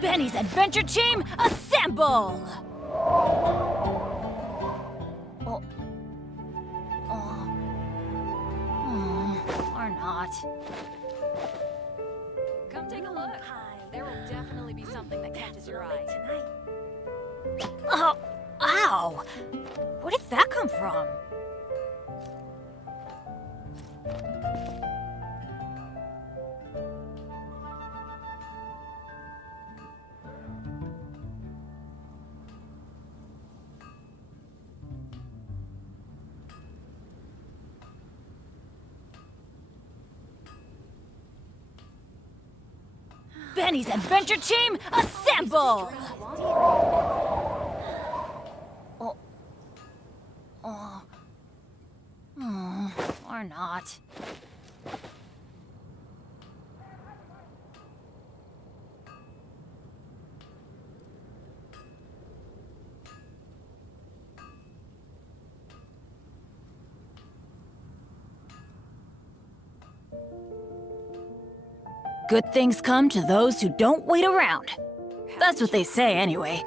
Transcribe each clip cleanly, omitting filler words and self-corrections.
Benny's adventure team, assemble! Oh. Or not. Come take a look. There will definitely be something that catches your eye tonight. Oh, ow! Where did that come from? Benny's adventure team, assemble! Or not. Good things come to those who don't wait around. That's what they say anyway.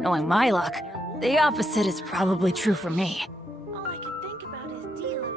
Knowing my luck, the opposite is probably true for me. All I can think about is Diluc.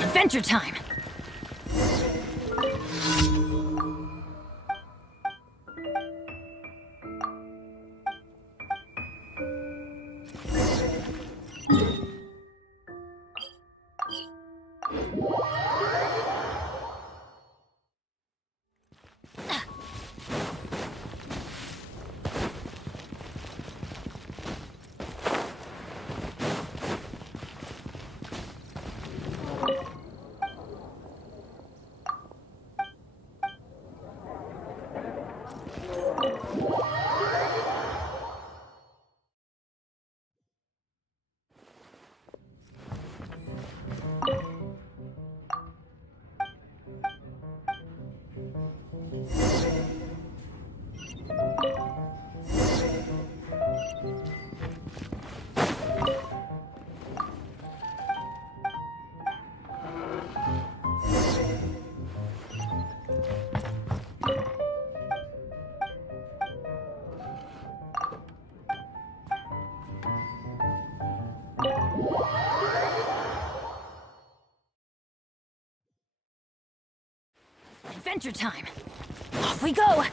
Adventure time! Adventure time! Off we go!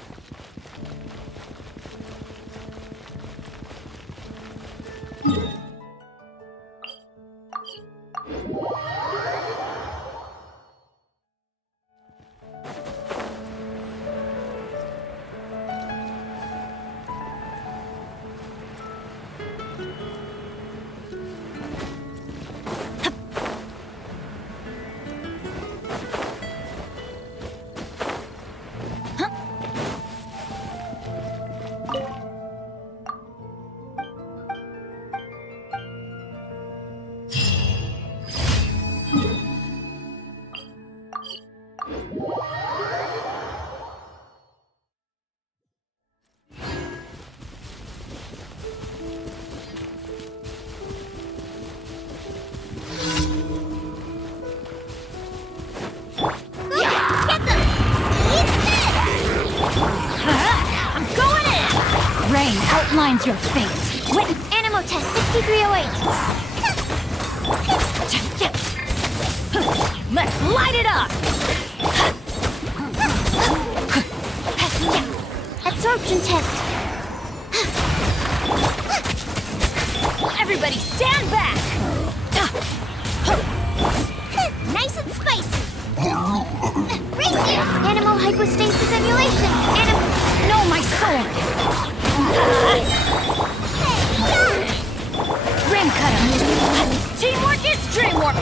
outlines your fate. Animal test 6308. Let's light it up! Absorption test. Everybody stand back! Nice and spicy. Race Animal hypostasis emulation. No, my sword! Rim cutter! Teamwork is dreamwork!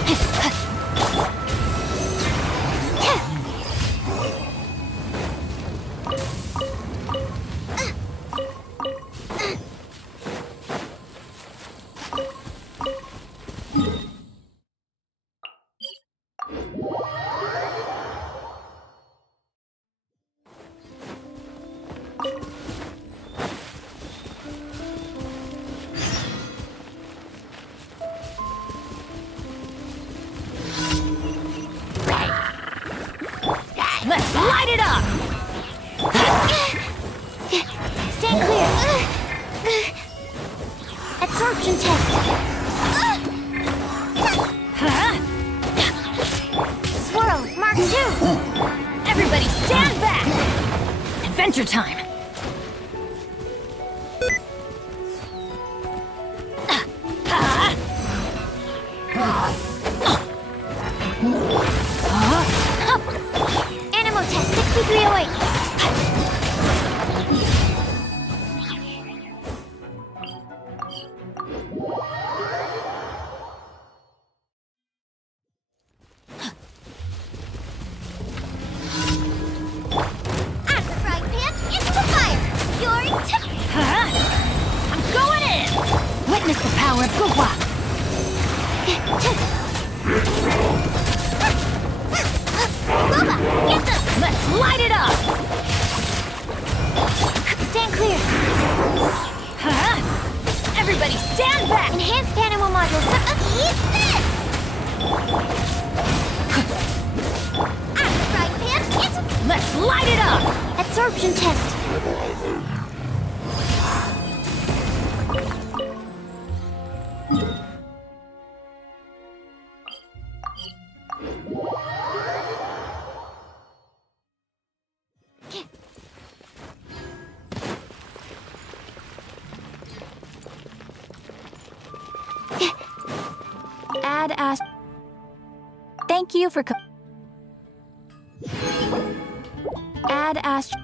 Let's light it up! Stand clear. Absorption test. Huh? Swirl, Mark 2. Everybody stand back! Adventure time! Animal test 6308. Huh? I'm going in! Witness the power of Gugwa! Bubba, get them! Let's light it up! Stand clear. Huh? Everybody stand back! Enhanced animal module. Eat this! Right, man. Let's light it up! Absorption test. Add ast. Thank you for Add ast.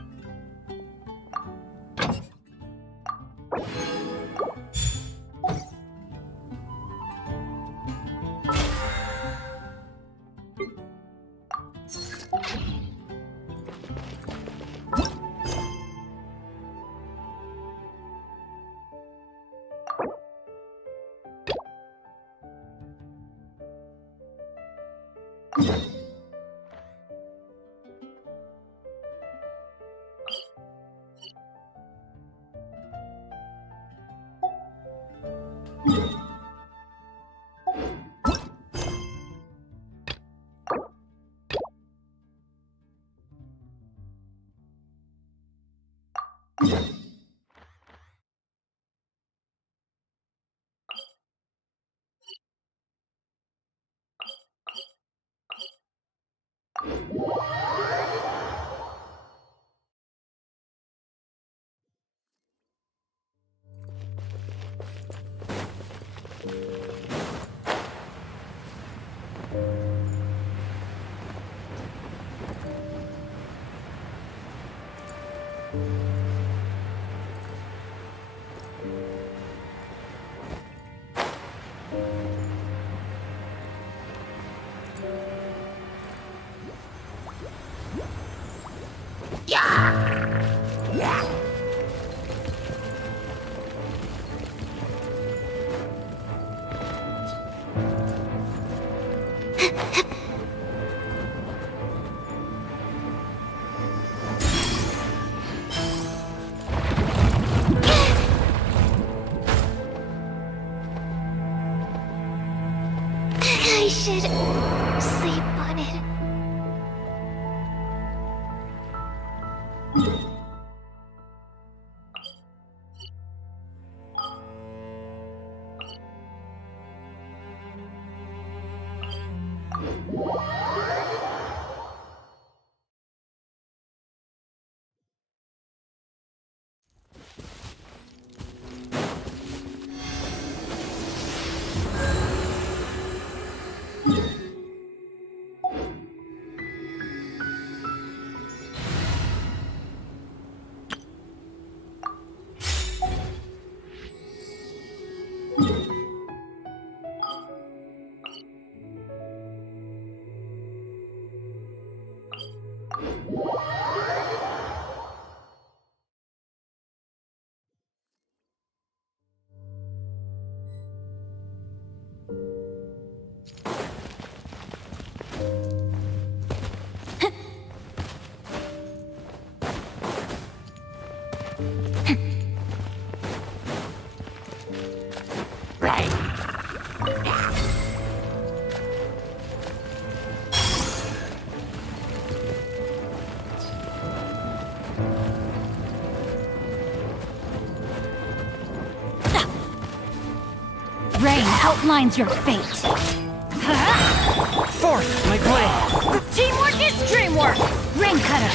I should sleep on it. Rain outlines your fate. Forth, my blade! Teamwork is dreamwork! Rain cutter!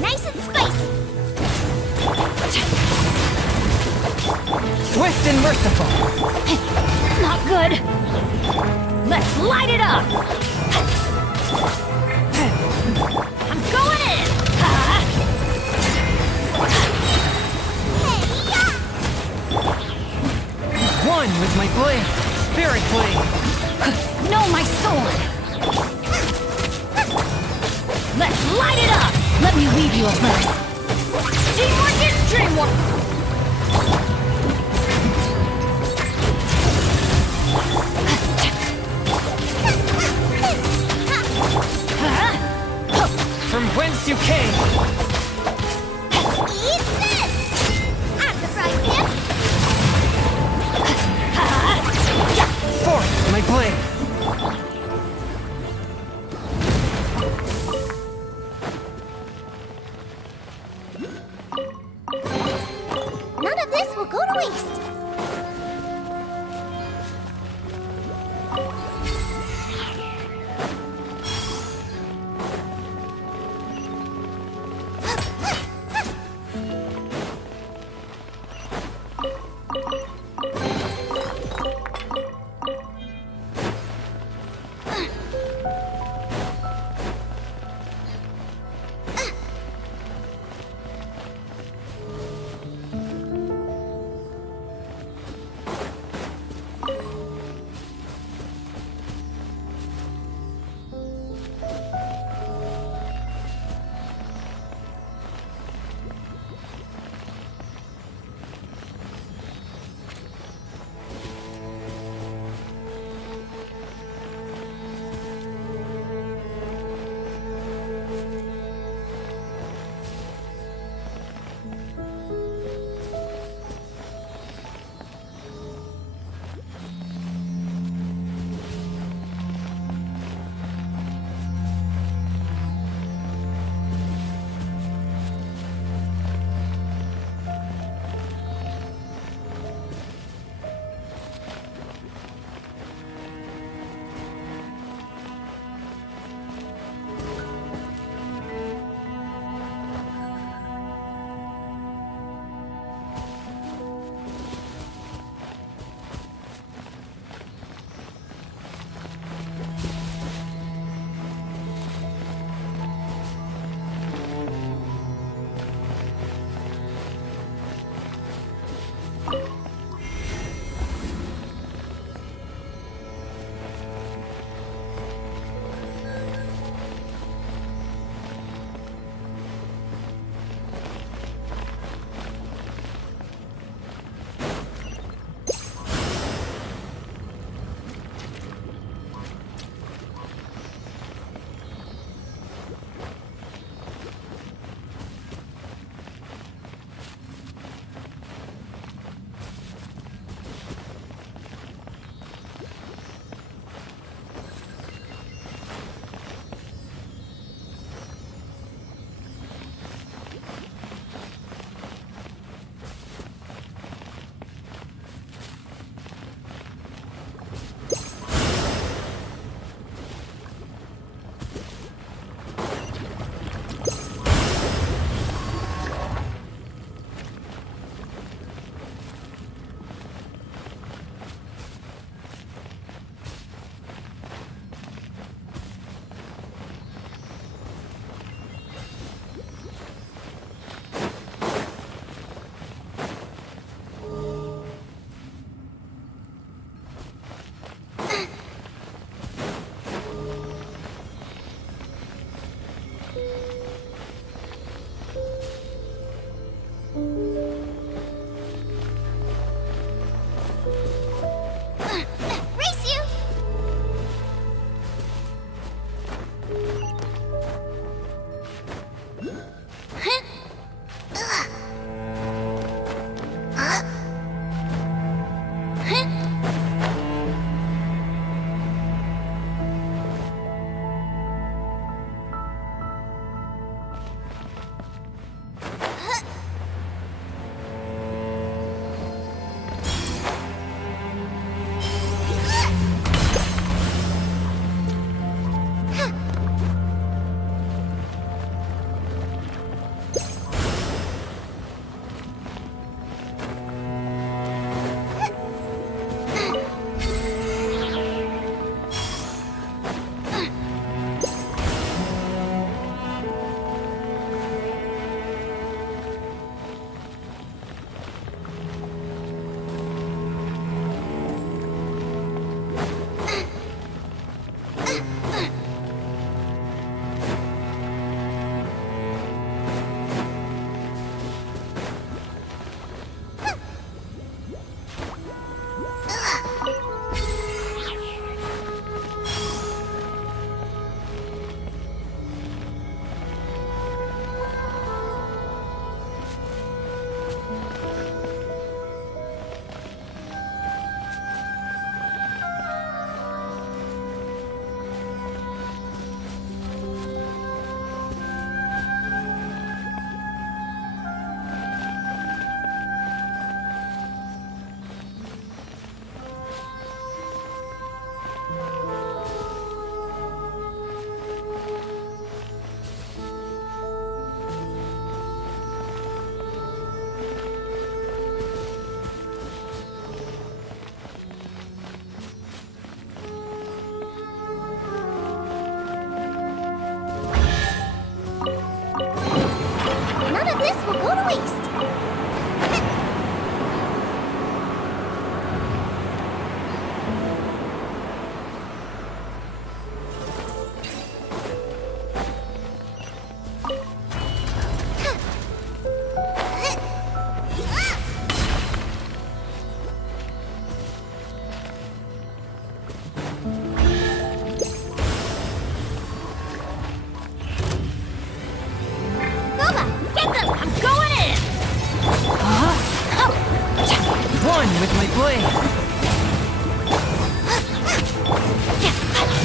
Nice and spicy. Swift and merciful! Not good! Let's light it up! I'm going in! One with my blade! Spirit blade! No, my sword! Let's light it up! Let me weave you a verse. Teamwork is dreamwork! From whence you came! Eat this! I'm the frying pan. Forth, my blade! None of this will go to waste.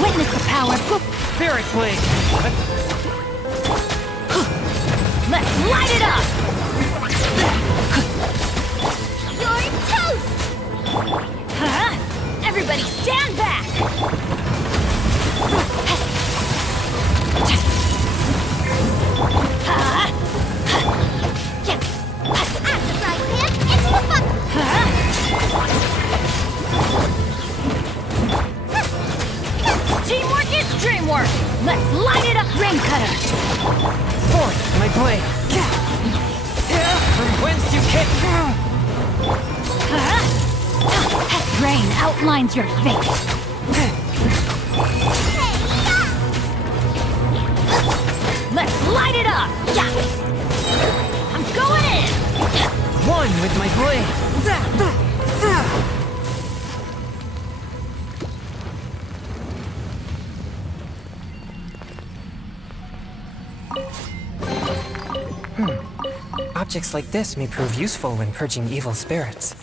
Witness the power of Spirit Blade! Let's light it up! You're toast! Huh? Everybody stand back! At the frying pan, into the fun! Teamwork is dreamwork! Let's light it up, Ring Cutter! Forth, my blade! From whence you came! Rain outlines your fate. Let's light it up! I'm going in! One with my blade! Objects like this may prove useful when purging evil spirits.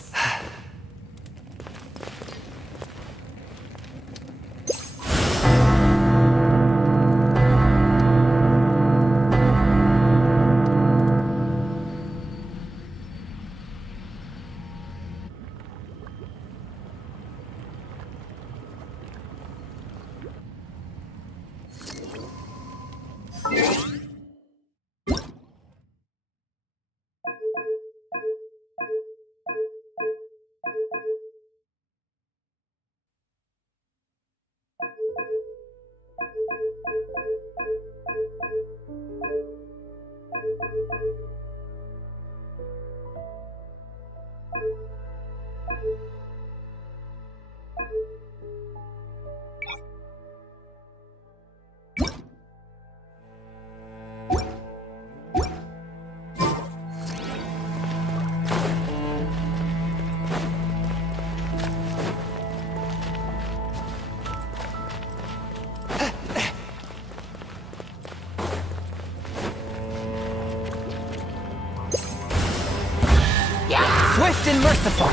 Swift and merciful!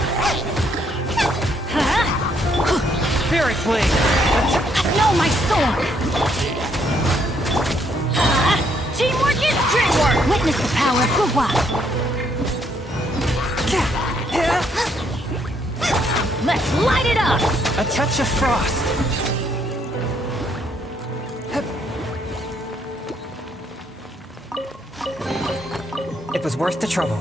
Spirit Blade! No, my sword! Teamwork is dreamwork! Witness the power of Gugwa! Let's light it up! A touch of frost! It was worth the trouble.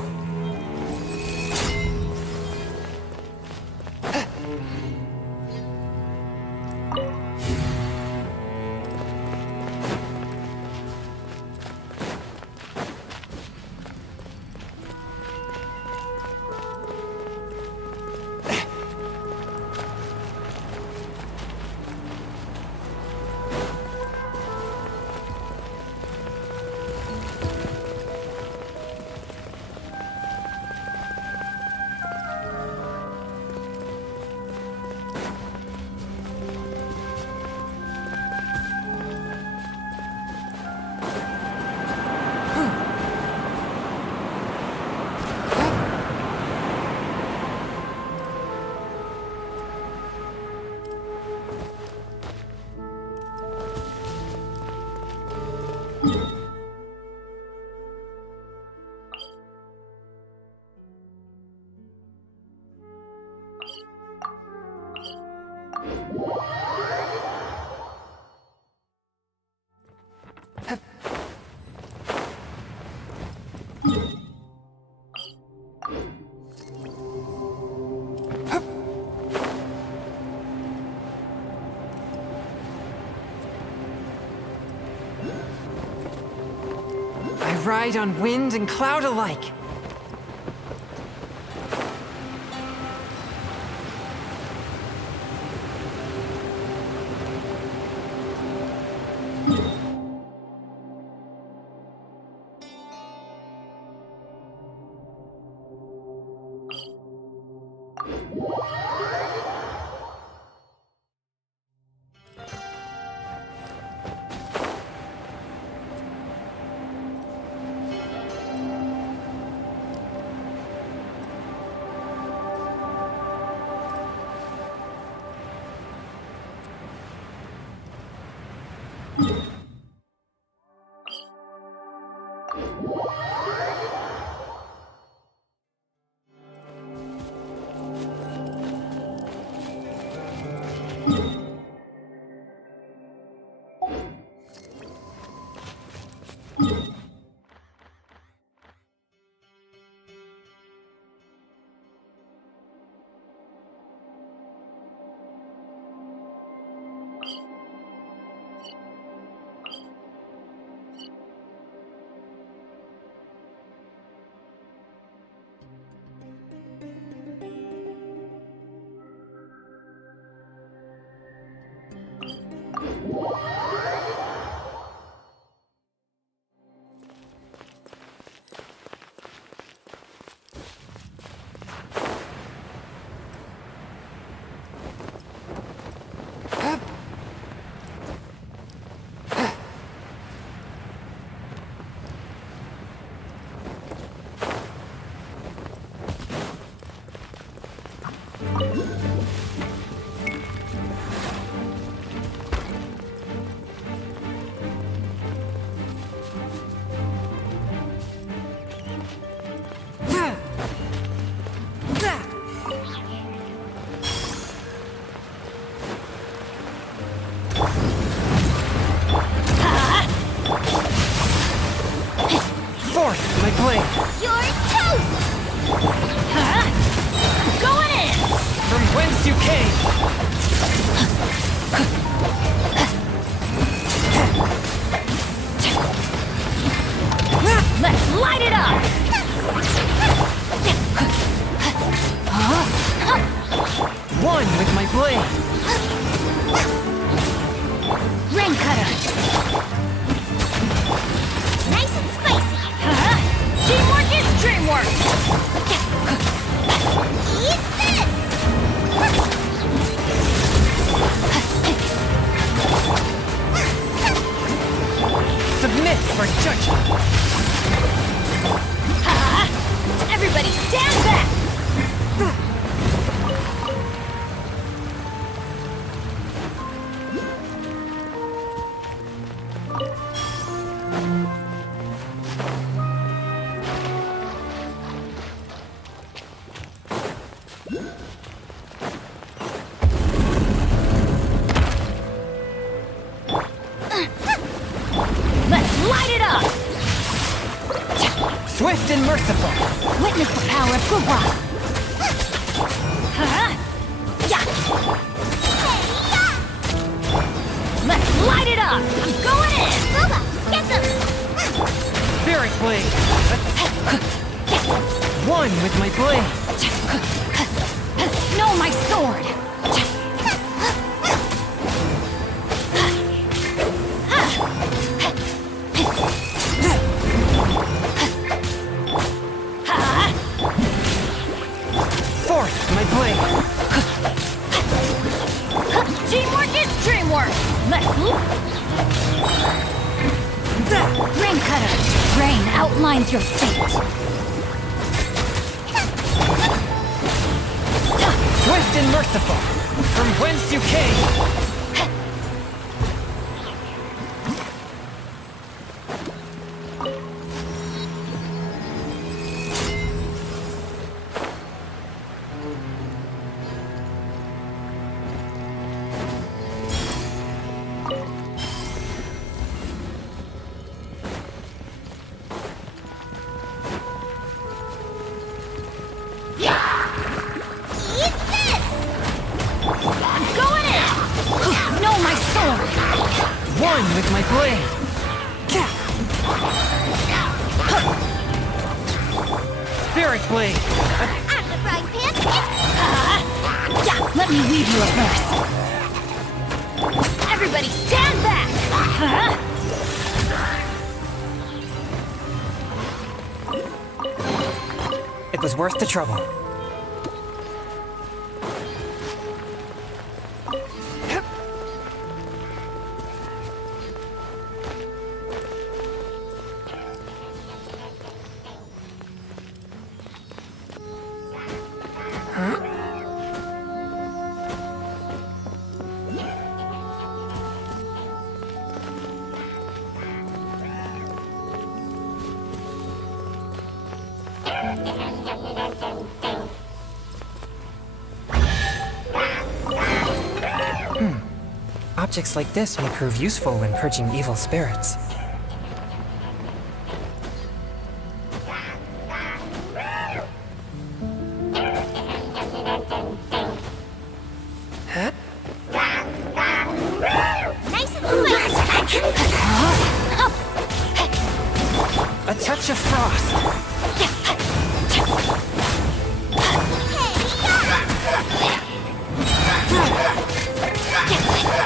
I ride on wind and cloud alike. Force my blade. You're toast! Huh? Going in! From whence you came. Let's light it up! One with my blade. Rain cutter! Nice and spicy! Huh? Teamwork is dreamwork! Eat this! Submit for judgment. Everybody stand back! Let's light it up! Swift and merciful. Witness the power of Gubra! Huh? Yeah! Let's light it up! I'm going in! Booba, get them! Spirit blade. One with my blade. No, my sword! Force my blade. Teamwork is dreamwork! Let's Rain cutter! Rain outlines your fate! Swift and merciful. From whence you came. Eat this! I'm going in! No, my sword! One with my blade. Spirit blade. I'm the frying pan, it's... Yeah, let me weave you a verse. Everybody stand back! Huh? It was worth the trouble. Objects like this may prove useful when purging evil spirits. Nice and spicy. A touch of frost!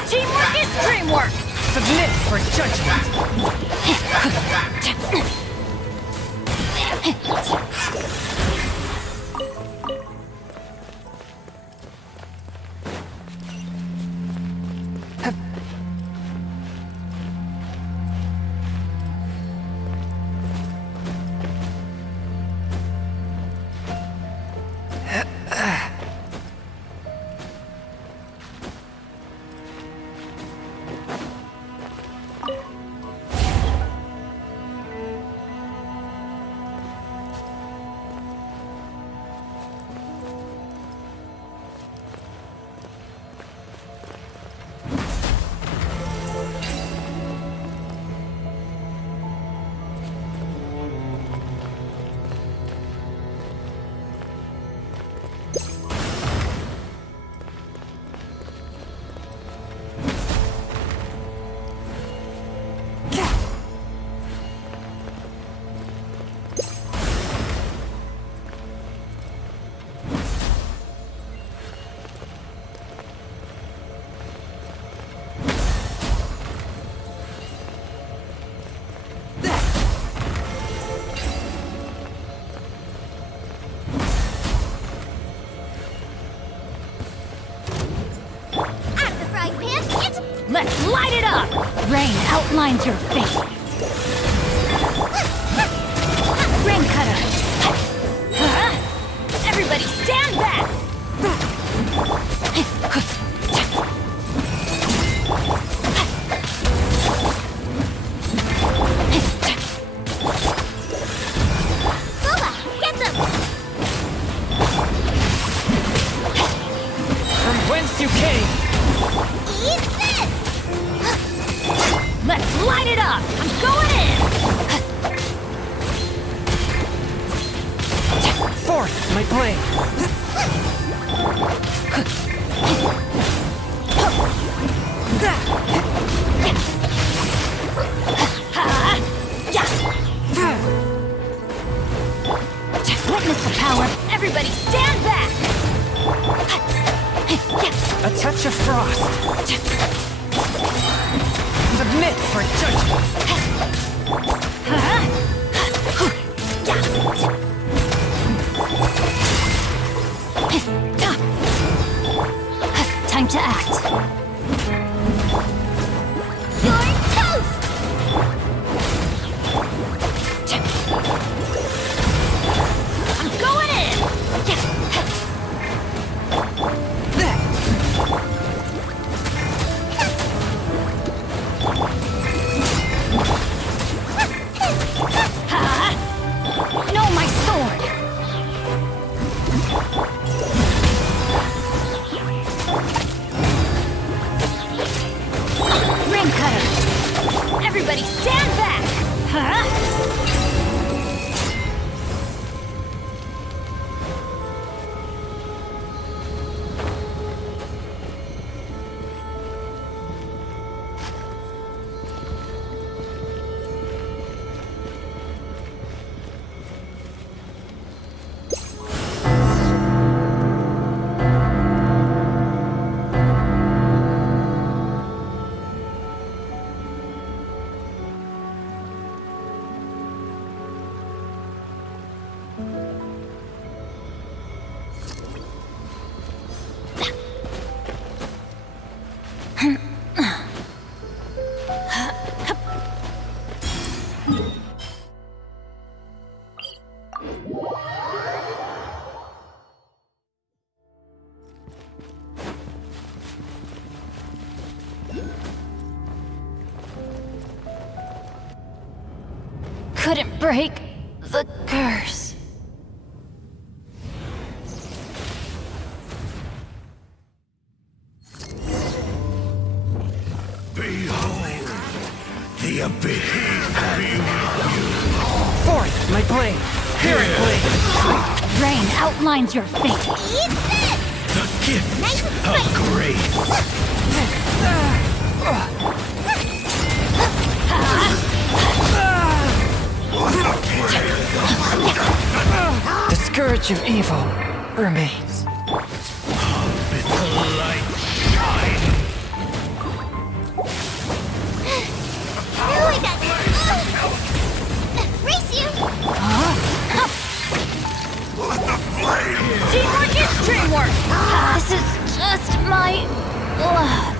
Teamwork is dreamwork! Submit for judgment! Let's light it up! Rain outlines your fate. Rain cutter! Everybody stand back! Boba, get them! From whence you came! Eat this! Let's light it up! I'm going in! Forth, my blade! Witness the power! Everybody stand back! A touch of frost! Submit for Time to act. You're toast! I'm going in! No, my sword! Ring cutter! Everybody stand back! Couldn't break the curse. The abyss be with you. Forth, my blade! Spirit blade! Rain outlines your fate. Eat this! The gift Nice and of spicy. grace. The scourge of evil remains. Let the light shine. Oh, I got this! Race you! Teamwork is dreamwork. This is just my luck.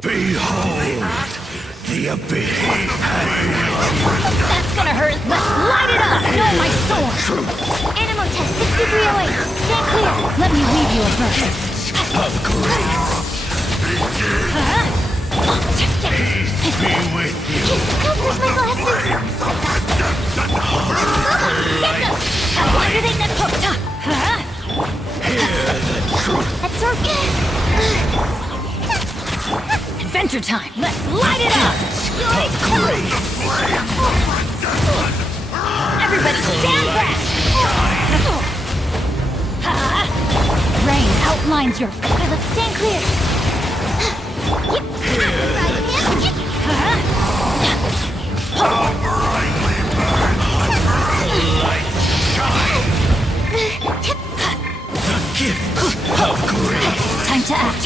Behold, the abyss. That's gonna hurt. Let's light it up. No, my sword. Animal test 6308. Stand clear. Let me weave you a verse. Of grace. Peace be with you. Don't break my glasses! Why do they not hooked up? Hear the truth. That's okay. Adventure time. Let's light it up. Of grace. Everybody stand back. Rain outlines your fate. Let's stand clear. How brightly burns the light shine. The gift of grace. Time to act.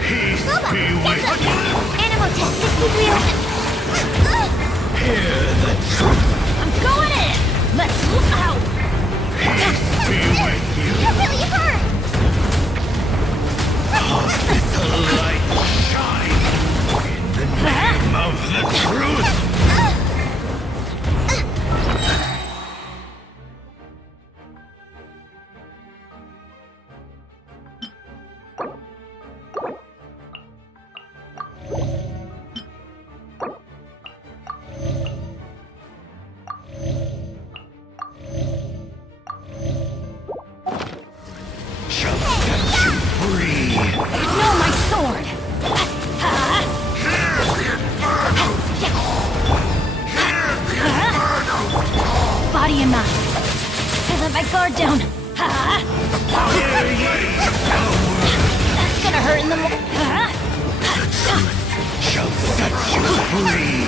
Peace be with you. Animal test 6308. Hear the truth. I'm going in. Let's look out. Peace be with you. You're really hurt! The light shine. In the name of the truth. Shall set you free. No, my sword. Body and mind. I let my guard down. That's gonna hurt in the Shall set you free.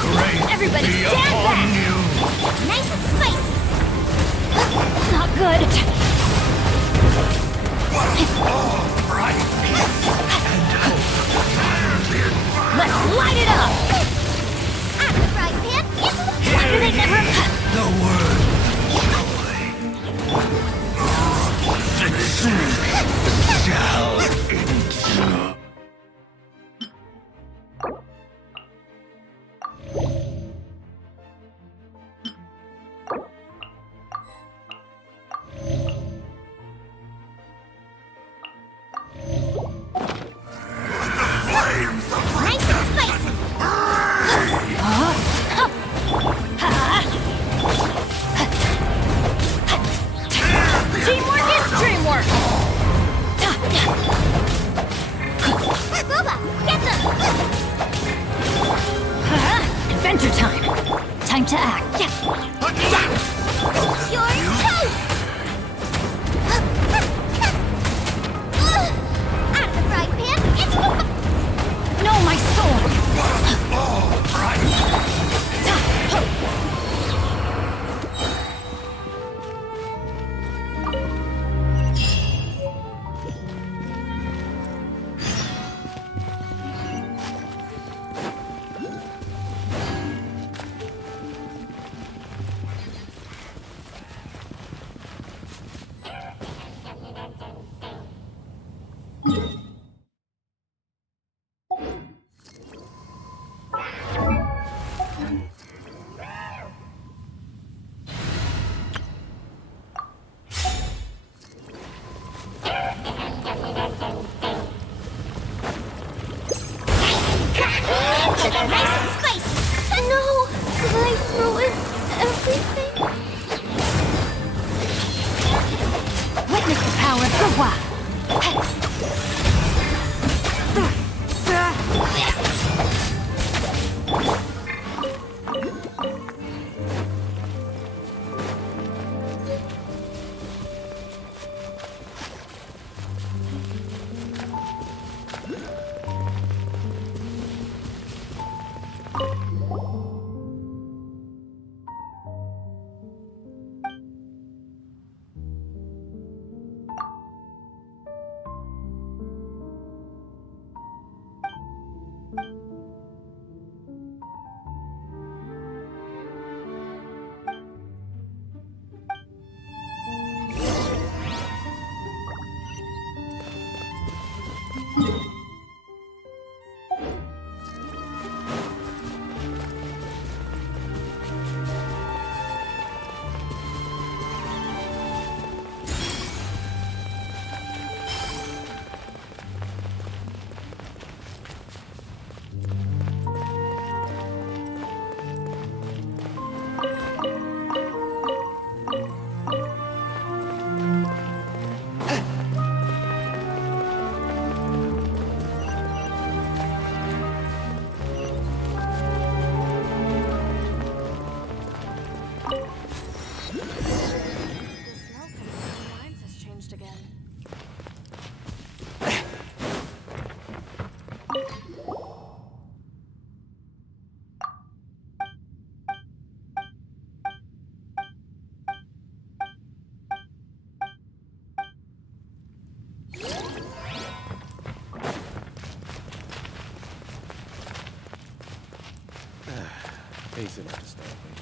Grace Everybody be stand upon back. you. Nice and spicy! Not good. Bright peace and hope. Let's light it up. Out of the frying pan, into the... Why do they never... The word joy. time to act. You're toast! Out of the frying pan, into the... No, my sword! All right. Nice and spicy! No! Did I ruin everything? Witness the power of the Wa! Facing up to start with.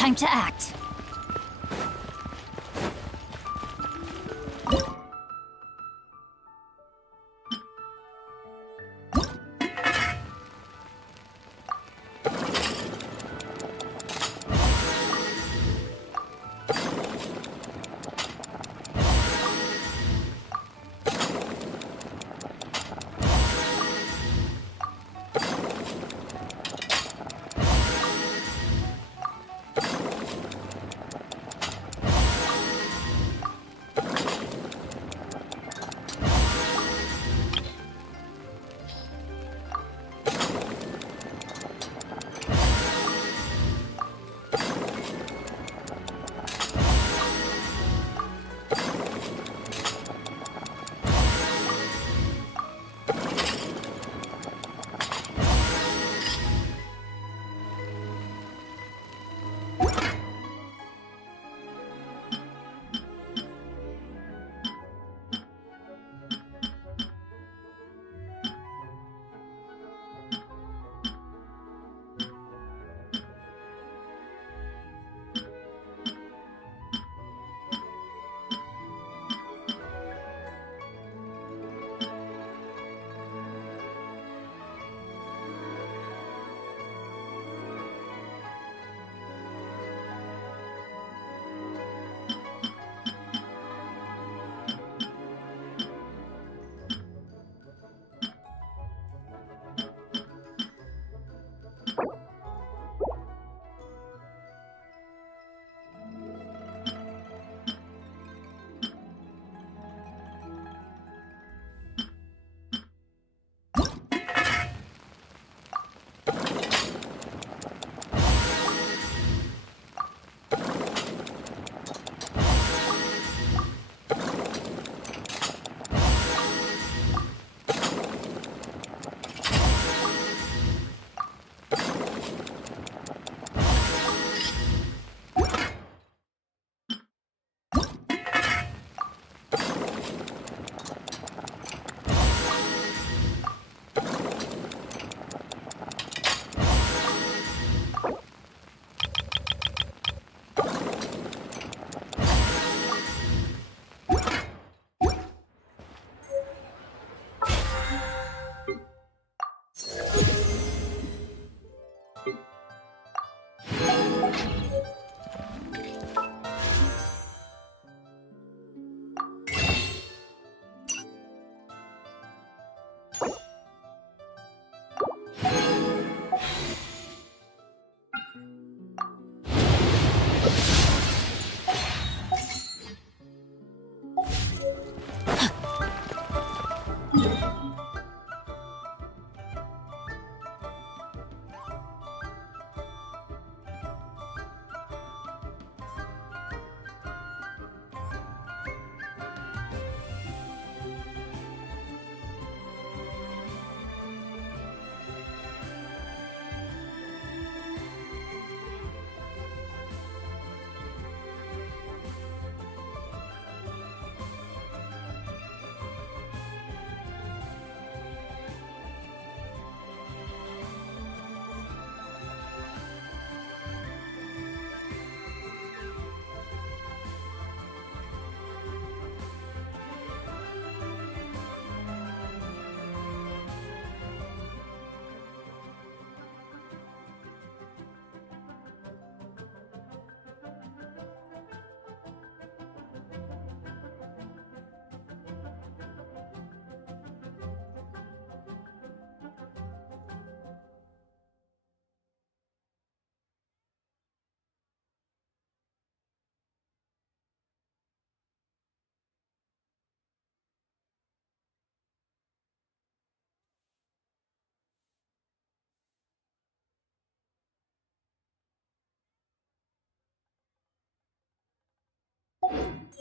Time to act.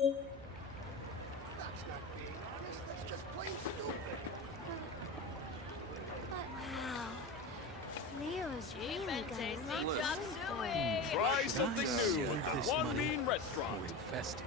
Wow. Leo's really got a lot Chop going for suey. him. Try something new at Save this the One money Bean or Restaurant. invest it.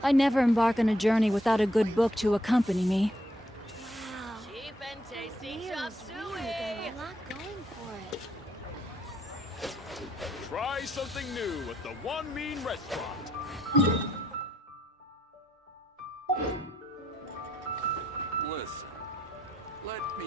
I never embark on a journey without a good book to accompany me. Wow. Cheap and tasty Leo's chop really suey. got a lot going for it. Try something new at the One Mean Restaurant. Listen, let me...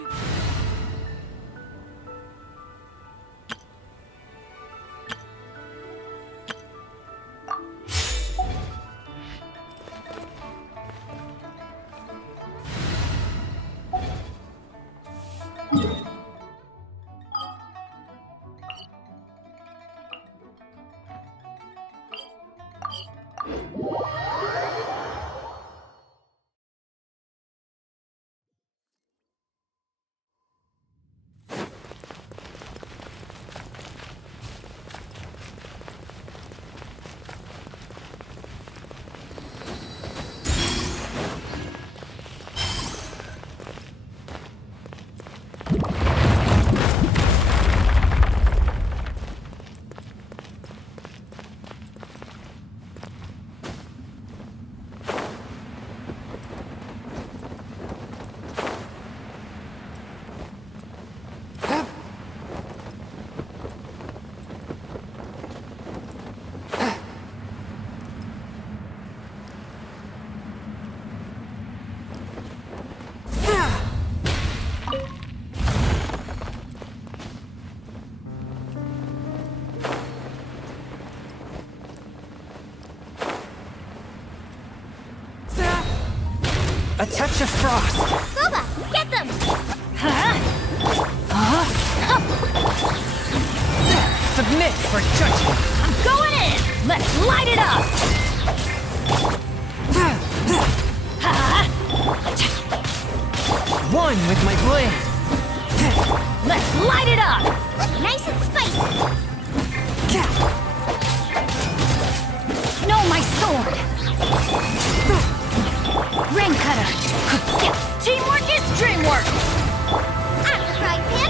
A touch of frost. Boba, get them! Submit for judgment. I'm going in! Let's light it up! One with my blade. Let's light it up! Nice and spicy! No, my sword! Rain cutter! Teamwork is dreamwork! I'm the frying pan!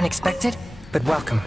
Unexpected, but welcome.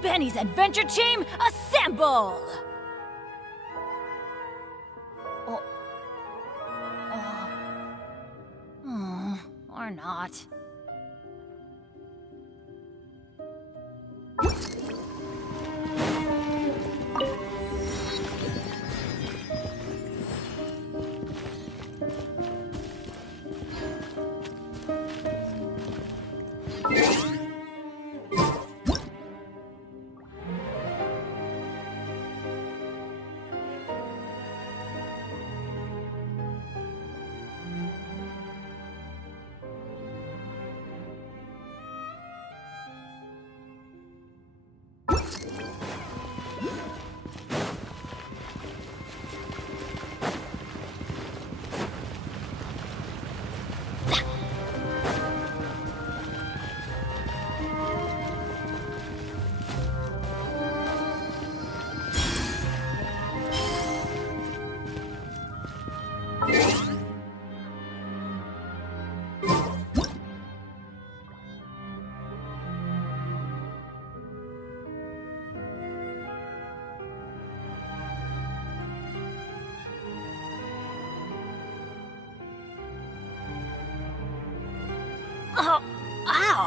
Benny's adventure team, assemble! Oh. Or not.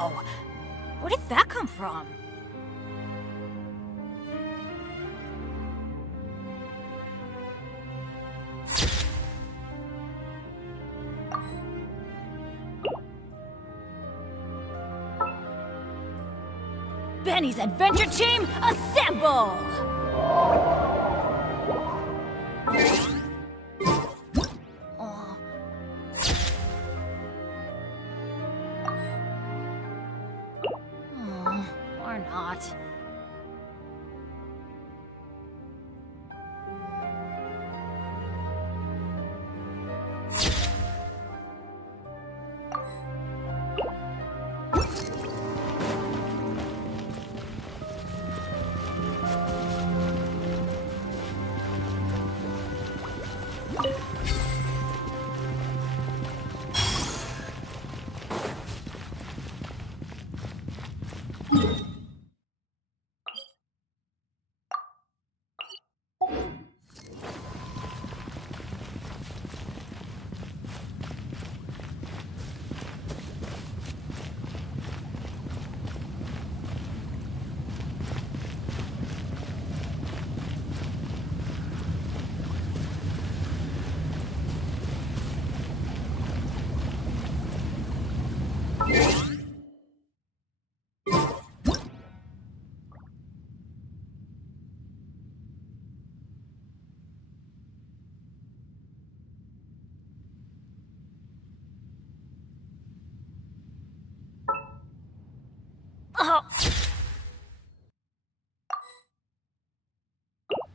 Ow! Where did that come from? Benny's Adventure Team, assemble! Oh. Or not. Oh.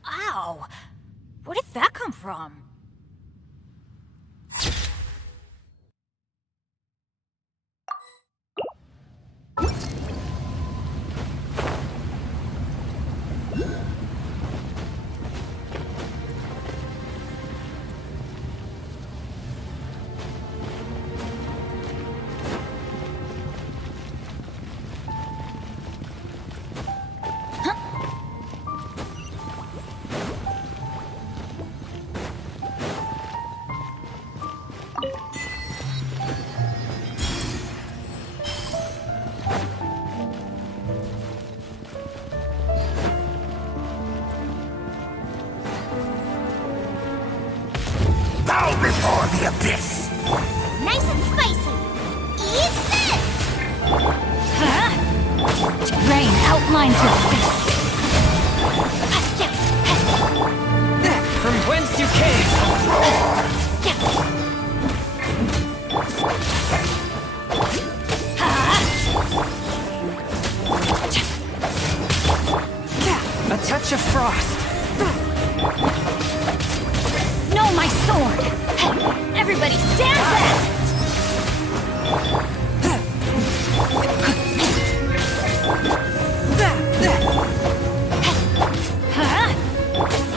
Ow! Where did that come from? Bow before the abyss! Nice and spicy. Eat this! Huh? Terrain outlines your face. From whence you came! A touch of frost. No, my sword! Everybody stand back! Huh?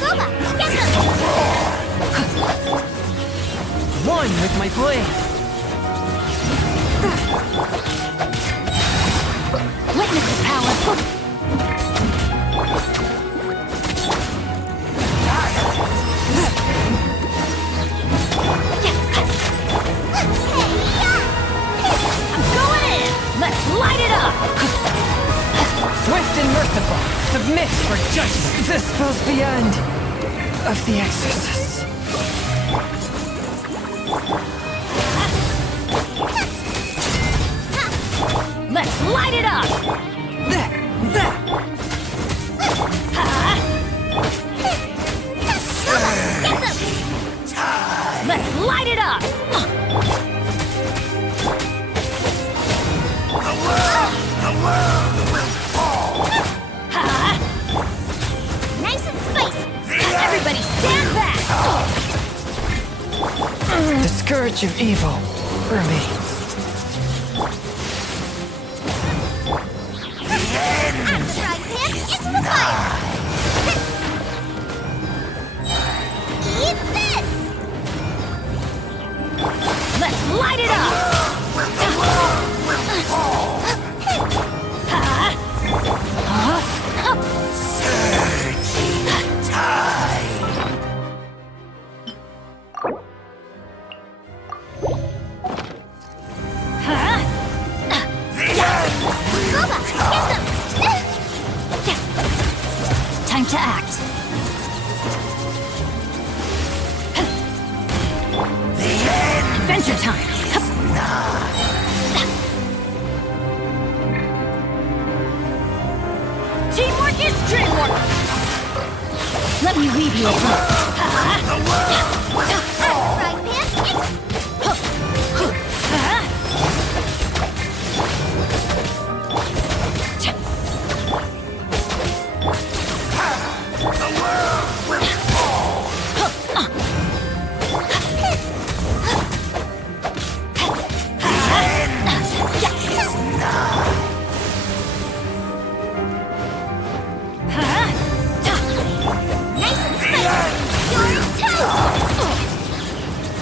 Goba, get them! One with my blade. Witness the power! I'm going in! Let's light it up! Swift and merciful. Submit for judgment. This goes beyond of the exorcists. Let's light it up! Let's light it up! Nice and spicy. Everybody stand back! The scourge of evil remains. I'm trying him into the fire. Eat this! Let's light it up! to act. Adventure time. Teamwork is dreamwork. Let me weave you a Frying pan, nice and spicy. You're toast.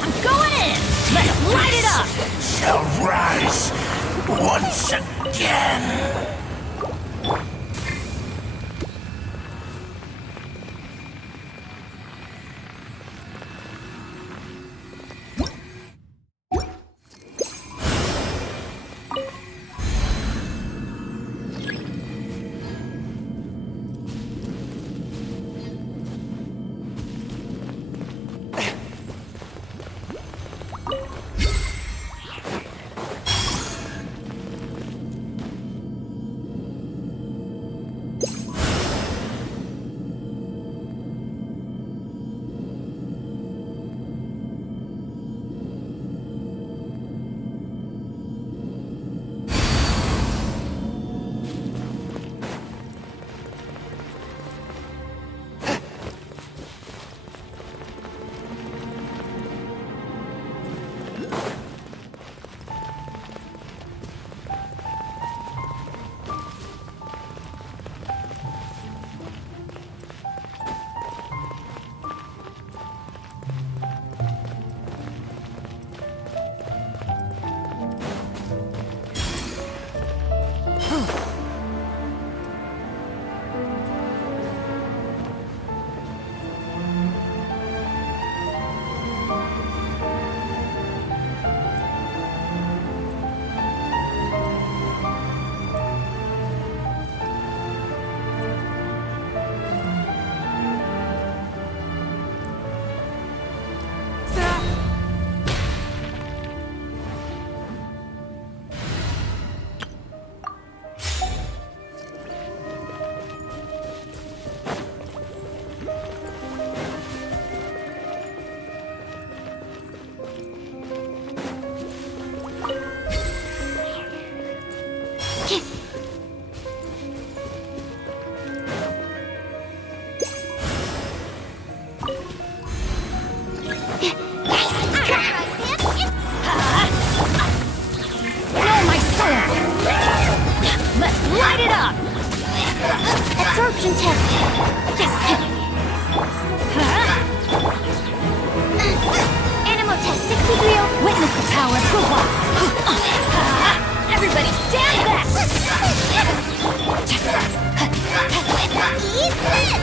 I'm going in. Let's light it up. Shall rise once again. Light it up! Absorption test. Animal test 60 degree. Witness the power of Google! Everybody stand back! Eat this!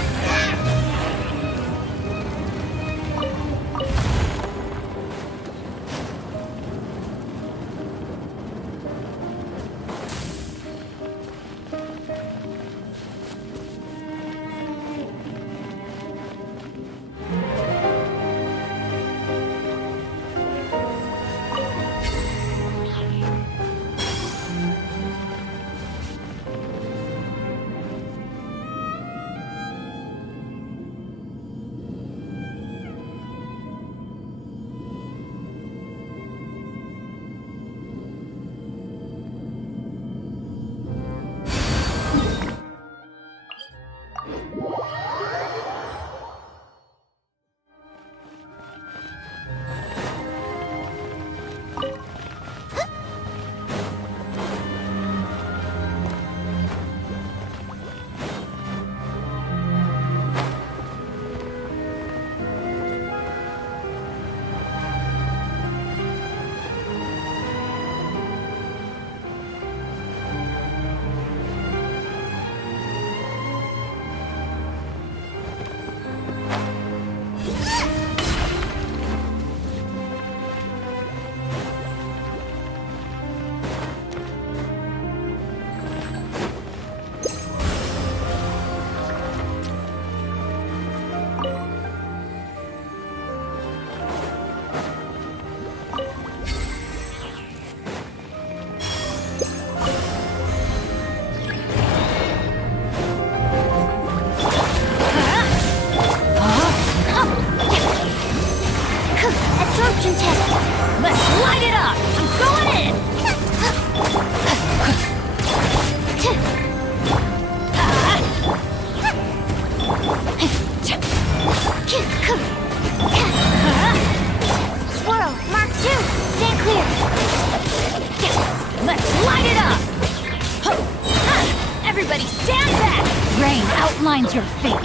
Everybody stand back! Rain outlines your fate.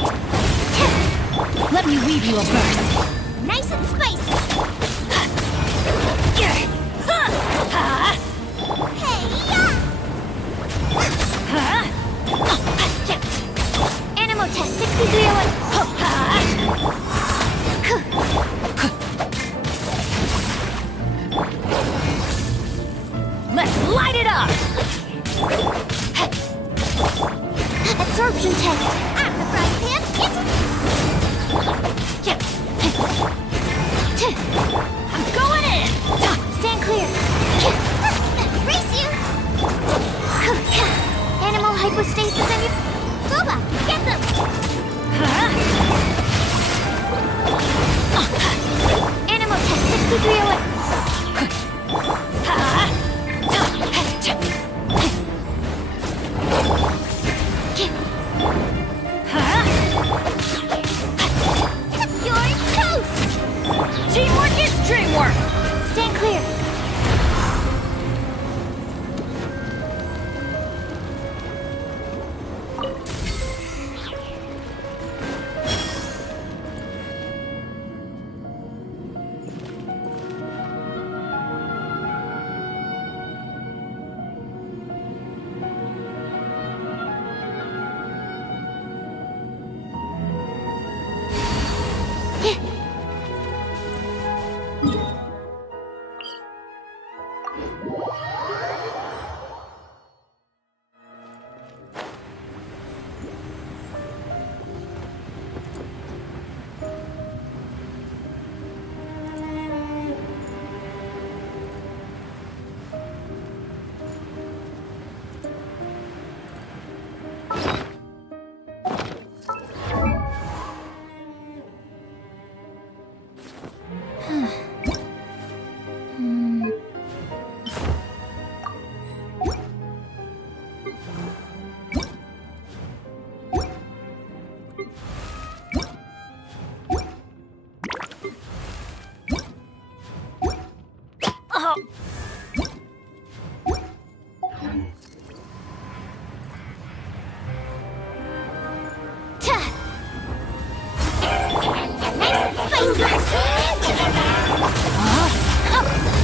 Let me weave you a verse. Nice and spicy. Hey, Animal test 6301. Let's light it up! Absorption test. I'm the frying pan. I'm going in! Stand clear. Race you. Animal hypostasis and you. Boba, get them. Animal test 6301. You're toast! Teamwork is dreamwork! Stand clear.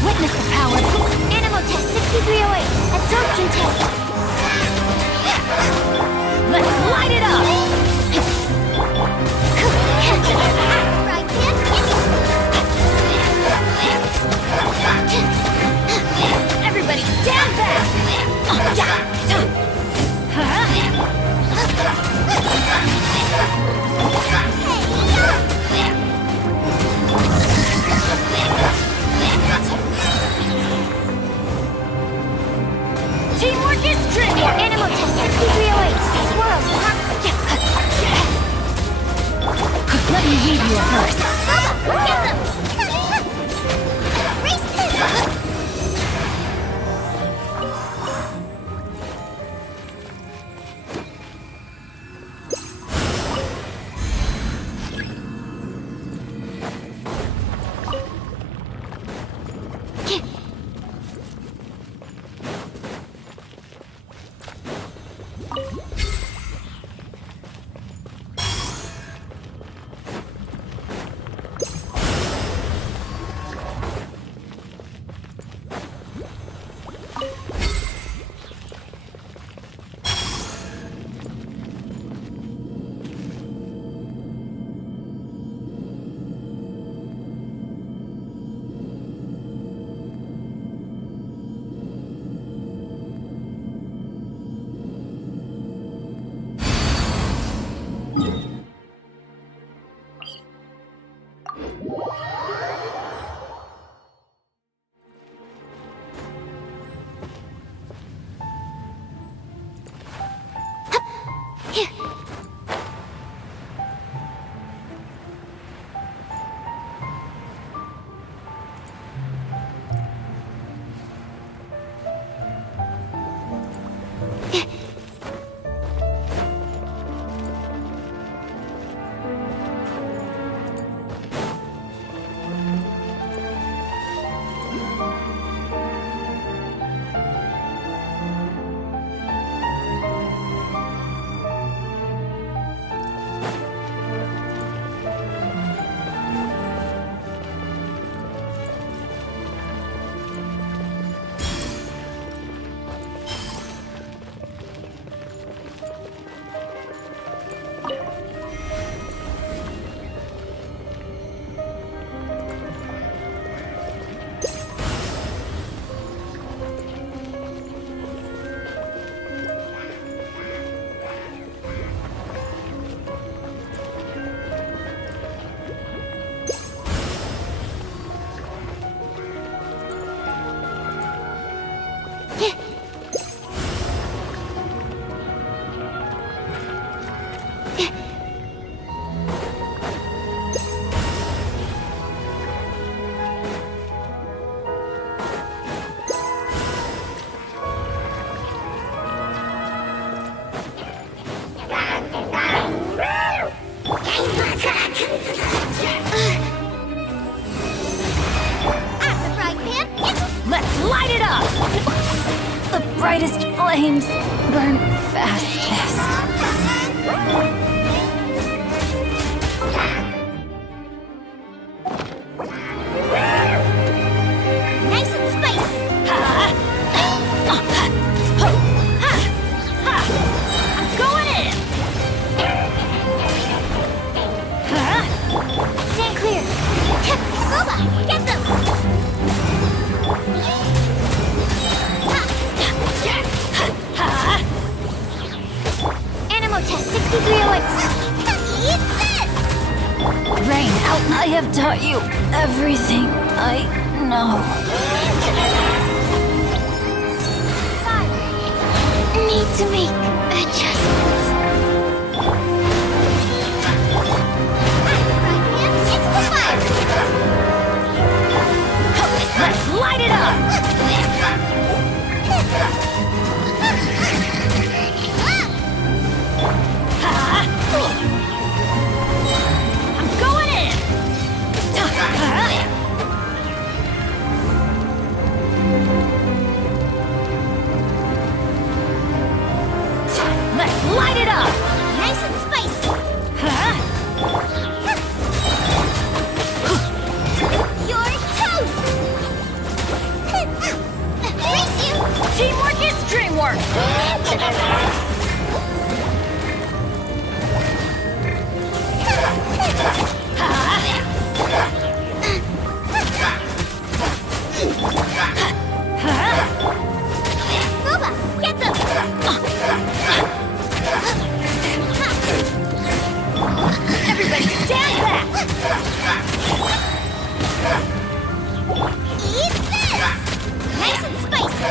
Witness the power! Animal test 6308. Absorption test. Let's light it up! Right hand. Everybody stand back! Teamwork is dreamwork! Animal test 6308. Swirl. Let me weave you a verse. Get them. Race. Let's light it up! The brightest flames burn fastest. Nice and spicy. I'm going in! Stand clear. Boba, get them. Animal test 6301. Eat this! Rain, I have taught you everything I know. Need to make adjustments. Into the fire! Let's light it up! I'm going in! Let's light it up! Nice and spicy. You're toast! Race you! Teamwork is dreamwork! Boba, get them! Everybody stand back! Eat this! Nice and spicy.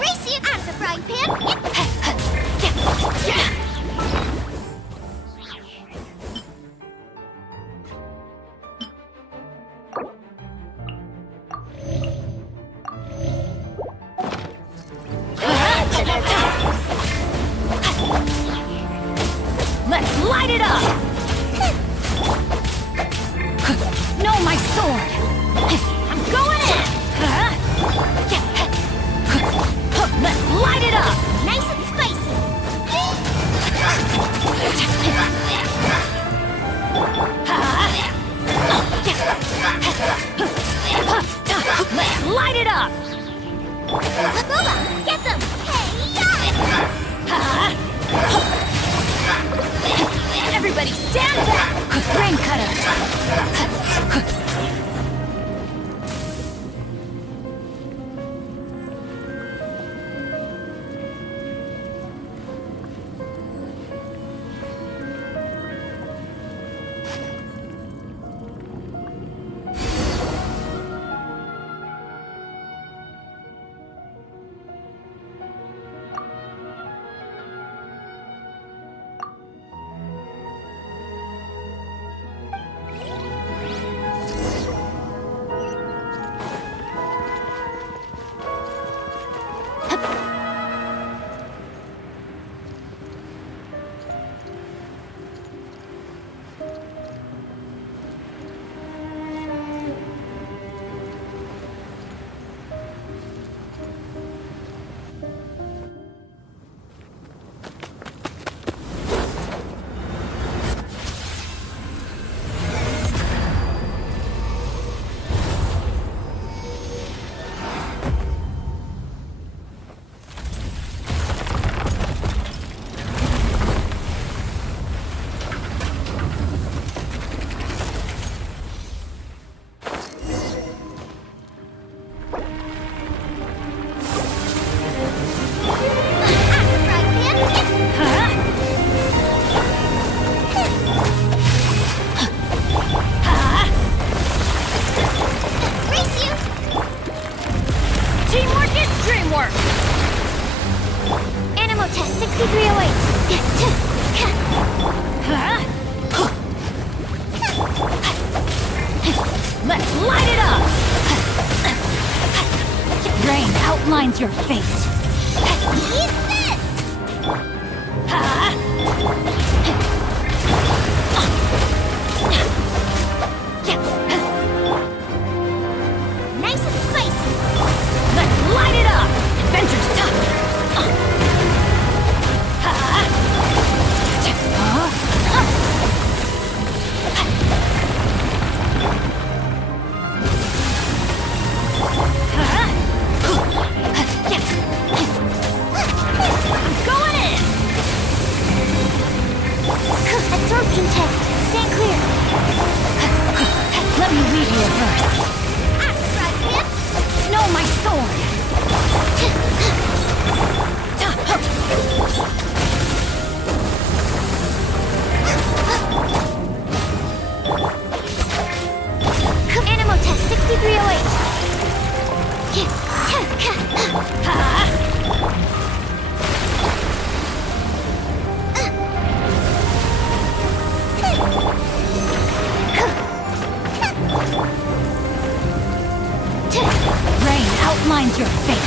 Race you out of the frying pan. Let's light it up! No, my sword! I'm going in! Let's light it up! Nice and spicy. Let's light it up! Boba, get them! Everybody stand back! Rain cutter! Let's light it up! Rain outlines your fate. Eat this! Nice and spicy! Let's light it up! Adventure's tough! I'm going in! Absorption test. Stand clear. Let me read your verse. Right hip. Know my sword! Animal test 6308. Rain outlines your fate.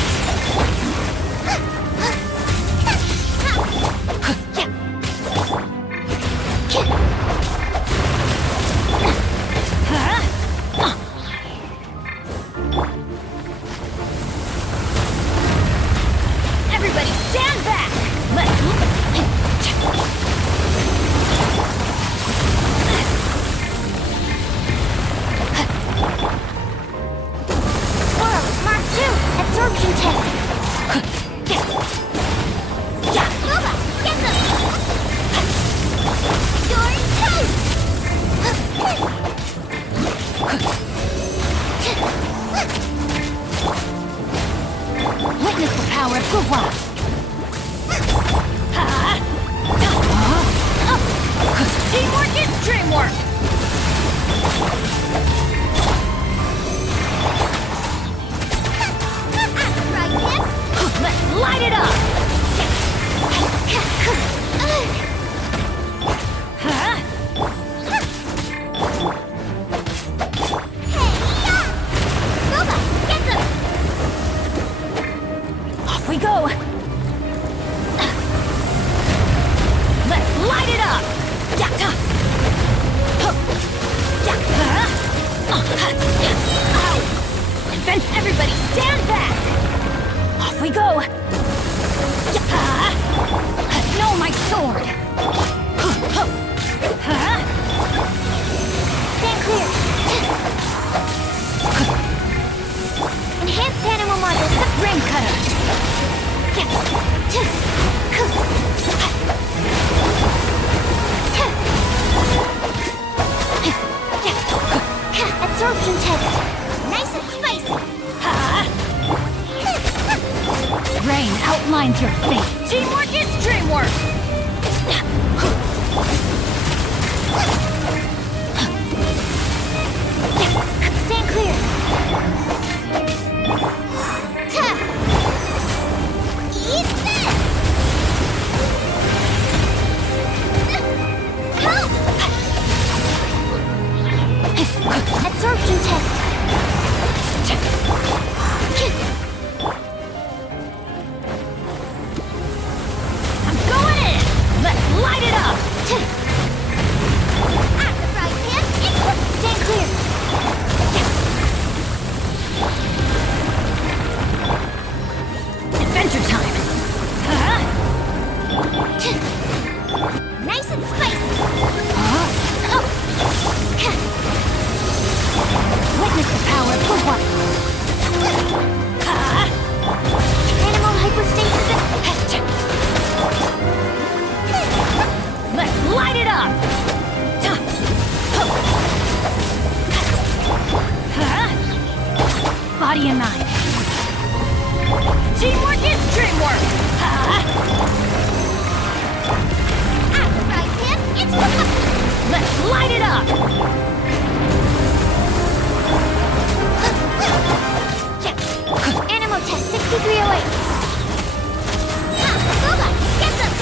Everybody stand back! Squirrel, Mark 2. Absorption test. Loba, get them! You're toast! Witness the power of Gua. Teamwork is dreamwork! Right hip. Let's light it up! Loba, get them! Off we go! Let's light it up! Everybody stand back! Off we go! Know my sword! Stand clear. Enhanced animal model. Ring cutter! Absorption test. Nice and spicy. Rain outlines your fate. Teamwork is dreamwork! Stand clear. Eat this! Help! Absorption test. I'm going in! Let's light it up! Right hand. Stand clear. Adventure time! Nice and spicy. Witness the power of Gua. Animal hypostasis. Let's light it up! Body and mind. Teamwork is dreamwork! Right hand. Let's light it up! Animal test 6308. Loba, get them!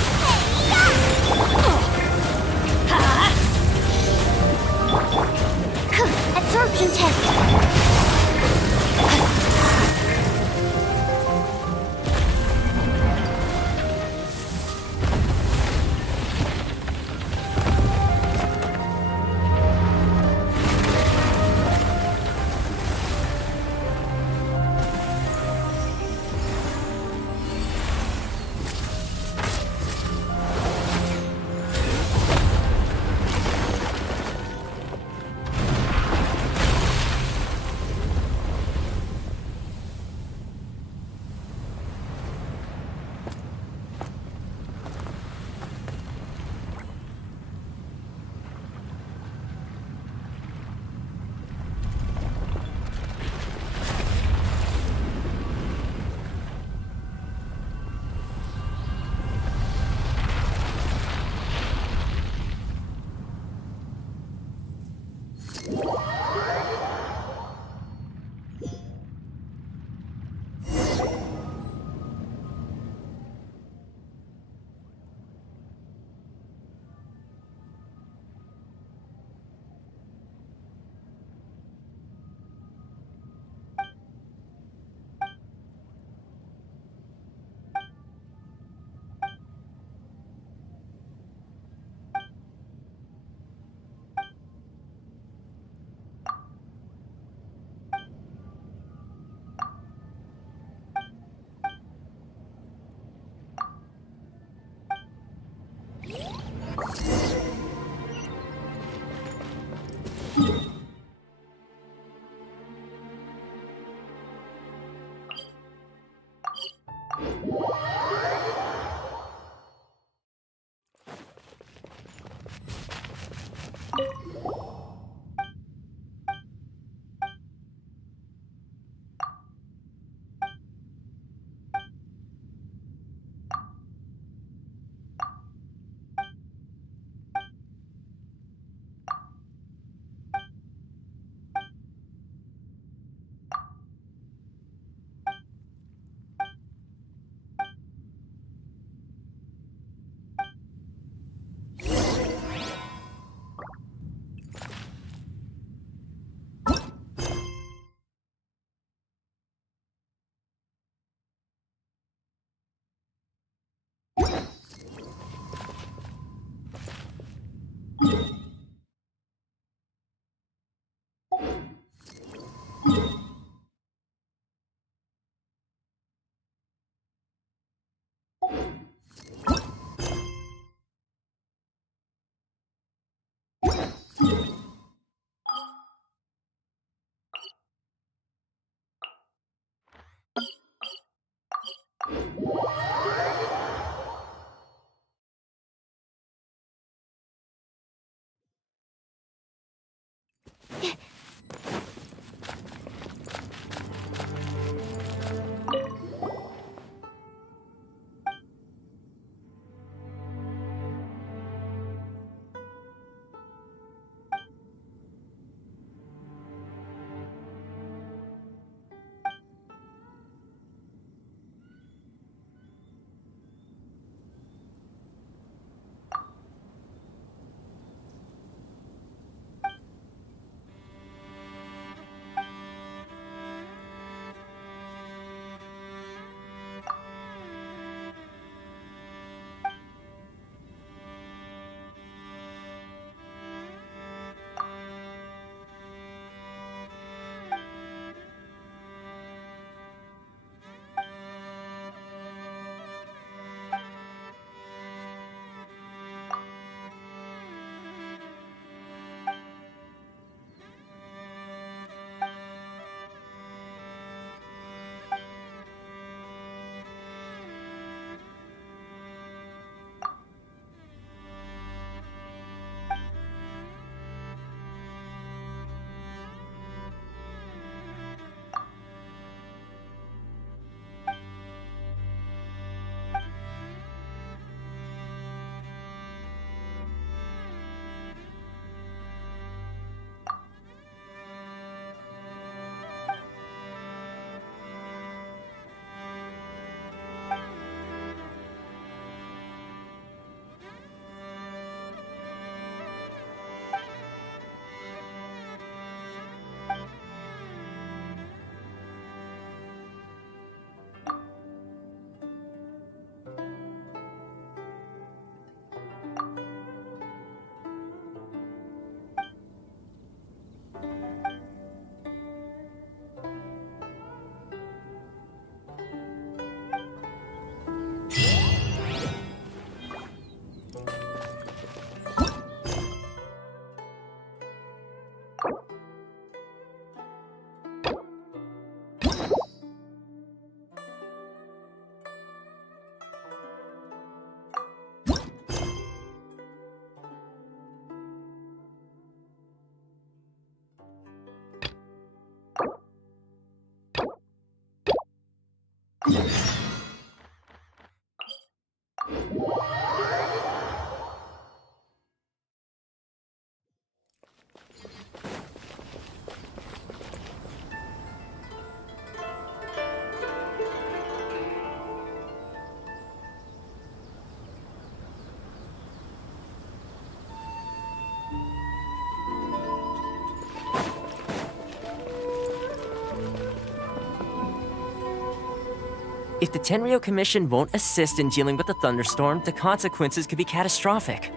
If the Tenryo Commission won't assist in dealing with the thunderstorm, the consequences could be catastrophic.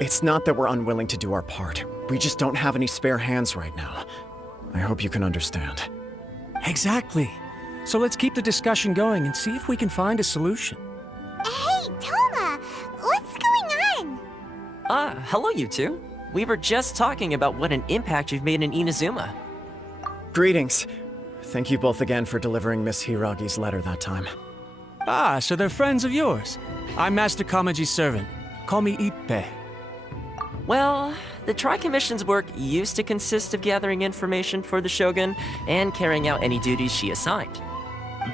It's not that we're unwilling to do our part. We just don't have any spare hands right now. I hope you can understand. Exactly. So let's keep the discussion going and see if we can find a solution. Hey, Toma! What's going on? Hello you two. We were just talking about what an impact you've made in Inazuma. Greetings. Thank you both again for delivering Miss Hiragi's letter that time. Ah, so they're friends of yours. I'm Master Kamaji's servant. Call me Ippei. Well, the Tri-Commission's work used to consist of gathering information for the Shogun and carrying out any duties she assigned.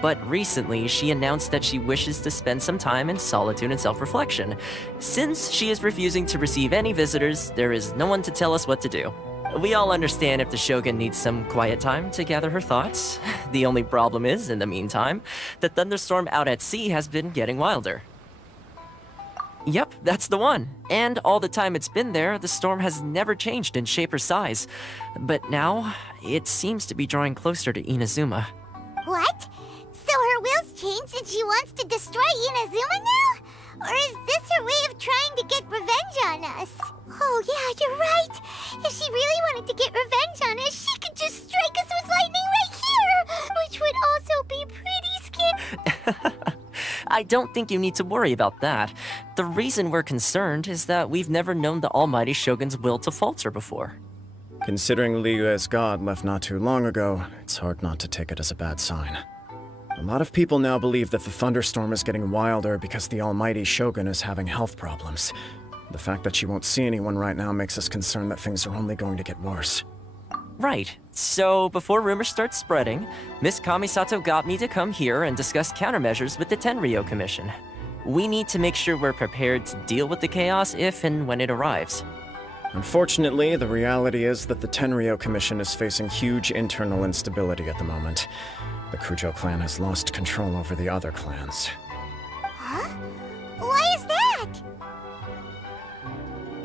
But recently, she announced that she wishes to spend some time in solitude and self-reflection. Since she is refusing to receive any visitors, there is no one to tell us what to do. We all understand if the Shogun needs some quiet time to gather her thoughts. The only problem is, in the meantime, the thunderstorm out at sea has been getting wilder. Yep, that's the one. And all the time it's been there, the storm has never changed in shape or size. But now, it seems to be drawing closer to Inazuma. What? So her will's changed and she wants to destroy Inazuma now? Or is this her way of trying to get revenge on us? Oh yeah, you're right. If she really wanted to get revenge on us, she could just strike us with lightning right here, which would also be pretty scary. I don't think you need to worry about that. The reason we're concerned is that we've never known the Almighty Shogun's will to falter before. Considering Liyue's god left not too long ago, it's hard not to take it as a bad sign. A lot of people now believe that the thunderstorm is getting wilder because the Almighty Shogun is having health problems. The fact that she won't see anyone right now makes us concerned that things are only going to get worse. Right. So, before rumors start spreading, Miss Kamisato got me to come here and discuss countermeasures with the Tenryo Commission. We need to make sure we're prepared to deal with the chaos if and when it arrives. Unfortunately, the reality is that the Tenryo Commission is facing huge internal instability at the moment. The Kujo clan has lost control over the other clans. Huh? Why is that?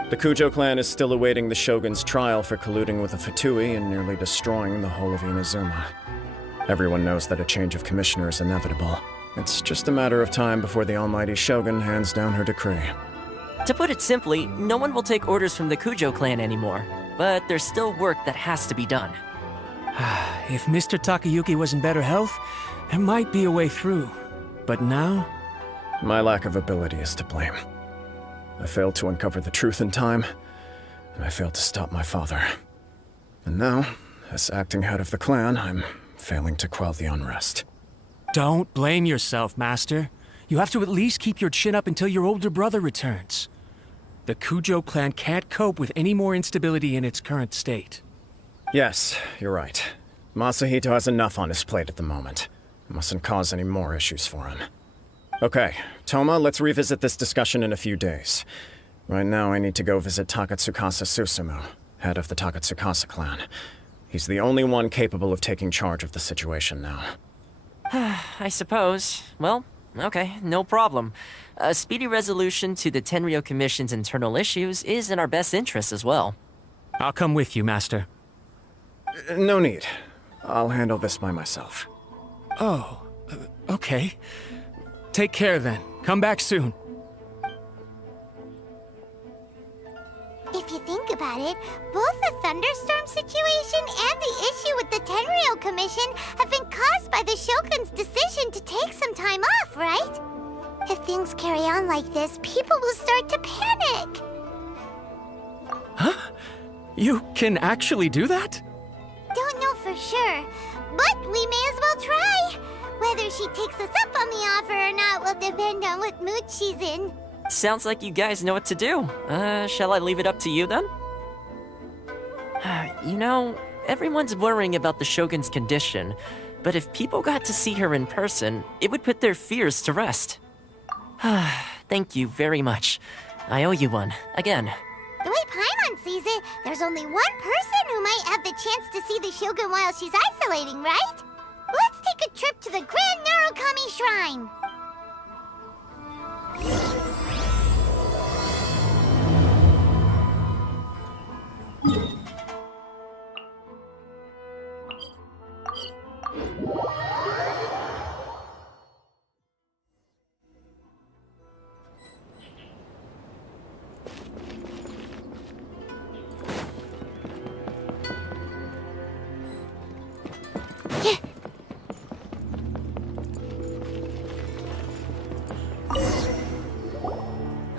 The Kujo clan is still awaiting the Shogun's trial for colluding with the Fatui and nearly destroying the whole of Inazuma. Everyone knows that a change of commissioner is inevitable. It's just a matter of time before the Almighty Shogun hands down her decree. To put it simply, no one will take orders from the Kujo clan anymore. But there's still work that has to be done. If Mr. Takayuki was in better health, there might be a way through. But now? My lack of ability is to blame. I failed to uncover the truth in time, and I failed to stop my father. And now, as acting head of the clan, I'm failing to quell the unrest. Don't blame yourself, Master. You have to at least keep your chin up until your older brother returns. The Kujo clan can't cope with any more instability in its current state. Yes, you're right. Masahito has enough on his plate at the moment. Mustn't cause any more issues for him. Okay, Toma, let's revisit this discussion in a few days. Right now, I need to go visit Takatsukasa Susumu, head of the Takatsukasa clan. He's the only one capable of taking charge of the situation now. I suppose. Well, okay, no problem. A speedy resolution to the Tenryo Commission's internal issues is in our best interest as well. I'll come with you, Master. No need. I'll handle this by myself. Oh, okay. Take care then. Come back soon. If you think about it, both the thunderstorm situation and the issue with the Tenryo Commission have been caused by the Shogun's decision to take some time off, right? If things carry on like this, people will start to panic. Huh? You can actually do that? Don't know for sure, but we may as well try. Whether she takes us up on the offer or not will depend on what mood she's in. Sounds like you guys know what to do. Shall I leave it up to you then? You know, everyone's worrying about the Shogun's condition, But if people got to see her in person, it would put their fears to rest. Thank you very much. I owe you one, again. The way Paimon sees it, there's only one person who might have the chance to see the Shogun while she's isolating, right? Let's take a trip to the Grand Narukami Shrine!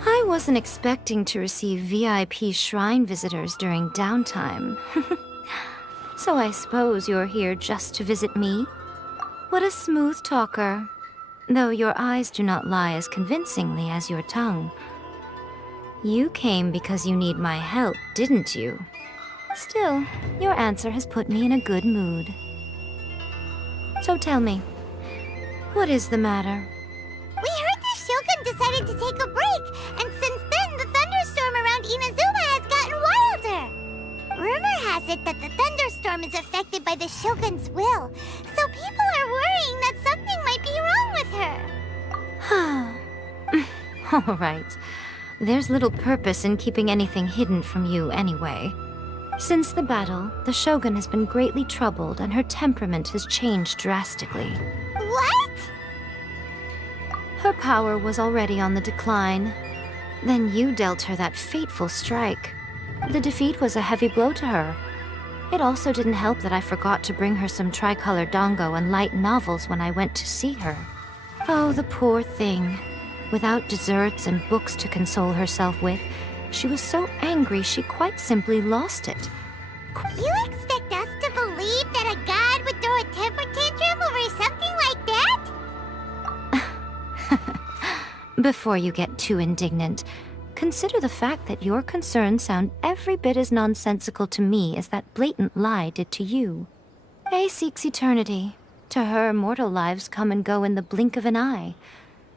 I wasn't expecting to receive VIP shrine visitors during downtime. So I suppose you're here just to visit me? What a smooth talker. Though your eyes do not lie as convincingly as your tongue. You came because you need my help, didn't you? Still, your answer has put me in a good mood. So tell me, what is the matter? We heard the Shogun decided to take a break, and since then the thunderstorm around Inazuma has gotten wilder. Rumor has it that the thunderstorm is affected by the Shogun's will, so people are worrying that something might be wrong with her. All right. There's little purpose in keeping anything hidden from you anyway. Since the battle, the Shogun has been greatly troubled and her temperament has changed drastically. What? Her power was already on the decline. Then you dealt her that fateful strike. The defeat was a heavy blow to her. It also didn't help that I forgot to bring her some tricolor dango and light novels when I went to see her. Oh, the poor thing. Without desserts and books to console herself with, she was so angry she quite simply lost it. You expect us to believe that a god would throw a temper tantrum over something like that? Before you get too indignant, consider the fact that your concerns sound every bit as nonsensical to me as that blatant lie did to you. A seeks eternity. To her, mortal lives come and go in the blink of an eye.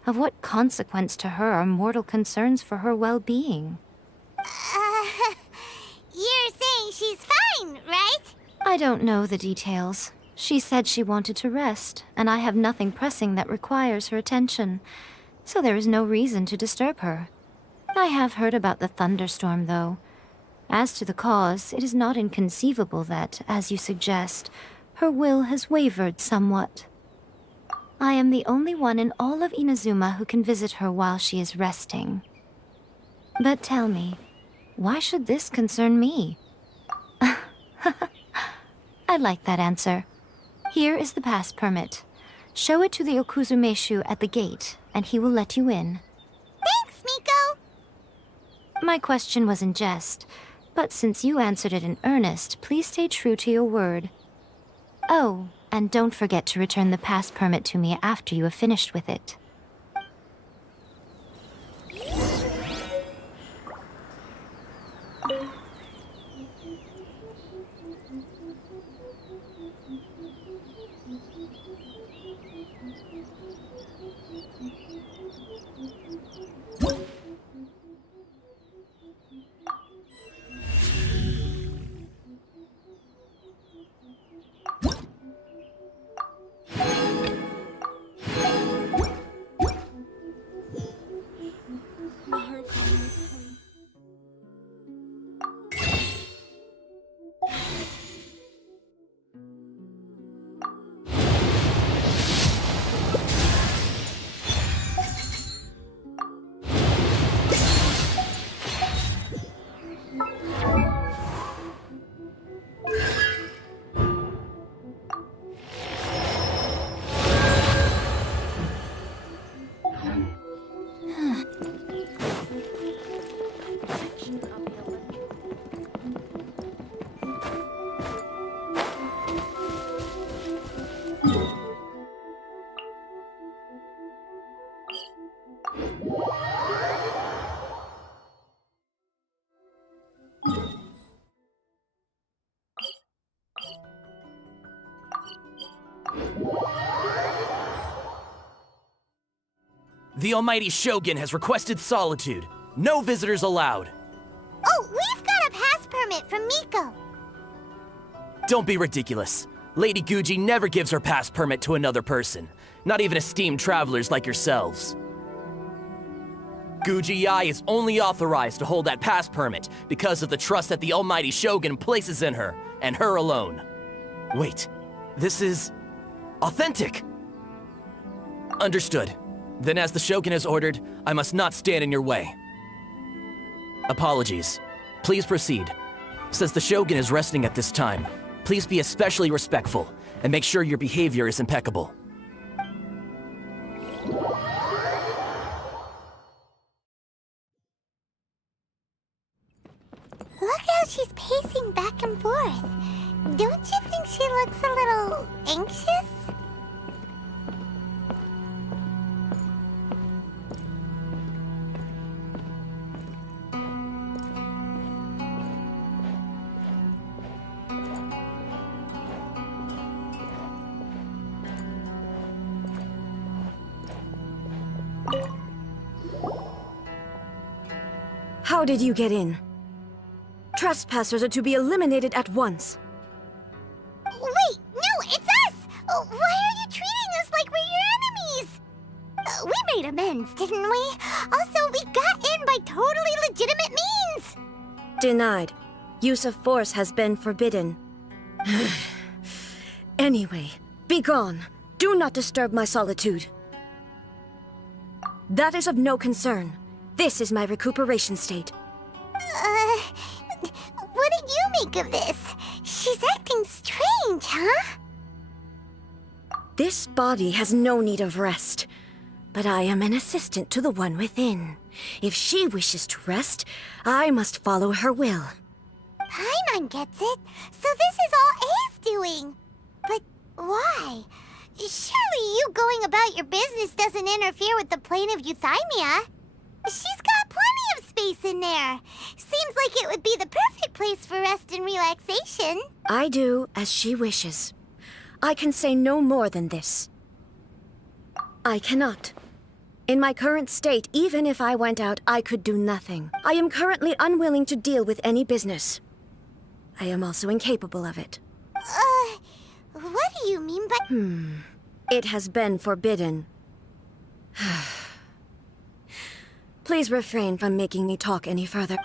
Of what consequence to her are mortal concerns for her well-being? You're saying she's fine, right? I don't know the details. She said she wanted to rest, and I have nothing pressing that requires her attention, so there is no reason to disturb her. I have heard about the thunderstorm, though. As to the cause, it is not inconceivable that, as you suggest, her will has wavered somewhat. I am the only one in all of Inazuma who can visit her while she is resting. But tell me, why should this concern me? I like that answer. Here is the pass permit. Show it to the Okuzumeshu at the gate, and he will let you in. Thanks, Miko! My question was in jest, but since you answered it in earnest, please stay true to your word. Oh, and don't forget to return the pass permit to me after you have finished with it. The Almighty Shogun has requested solitude. No visitors allowed. Oh, we've got a pass permit from Miko. Don't be ridiculous. Lady Guji never gives her pass permit to another person, not even esteemed travelers like yourselves. Guji-ai is only authorized to hold that pass permit because of the trust that the Almighty Shogun places in her, and her alone. Wait, this is authentic. Understood. Then as the Shogun has ordered, I must not stand in your way. Apologies. Please proceed. Since the Shogun is resting at this time, please be especially respectful and make sure your behavior is impeccable. Look how she's pacing back and forth. Don't you think she looks a little anxious? How did you get in? Trespassers are to be eliminated at once. Wait, no, it's us! Why are you treating us like we're your enemies? We made amends, didn't we? Also, we got in by totally legitimate means! Denied. Use of force has been forbidden. Anyway, be gone. Do not disturb my solitude. That is of no concern. This is my recuperation state. What do you make of this? She's acting strange, huh? This body has no need of rest. But I am an assistant to the one within. If she wishes to rest, I must follow her will. Paimon gets it. So this is all A's doing. But why? Surely you going about your business doesn't interfere with the plane of euthymia. She's got plenty of space in there. Seems like it would be the perfect place for rest and relaxation. I do as she wishes. I can say no more than this. I cannot. In my current state, even if I went out, I could do nothing. I am currently unwilling to deal with any business. I am also incapable of it. What do you mean by... It has been forbidden. Please refrain from making me talk any further.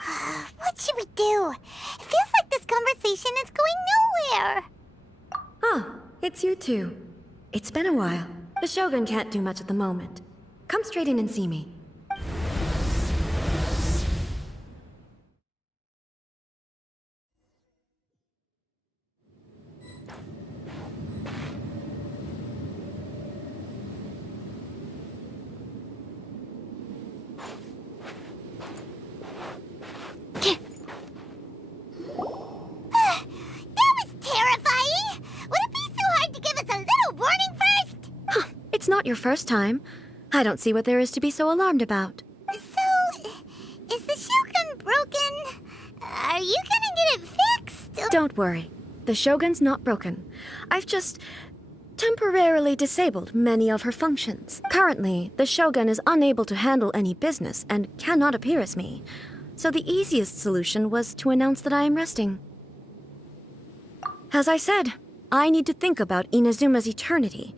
What should we do? It feels like this conversation is going nowhere. Ah, it's you two. It's been a while. The Shogun can't do much at the moment. Come straight in and see me. It's not your first time. I don't see what there is to be so alarmed about. So, is the Shogun broken? Are you gonna get it fixed? Don't worry. The Shogun's not broken. I've just temporarily disabled many of her functions. Currently, the Shogun is unable to handle any business and cannot appear as me. So the easiest solution was to announce that I am resting. As I said, I need to think about Inazuma's eternity.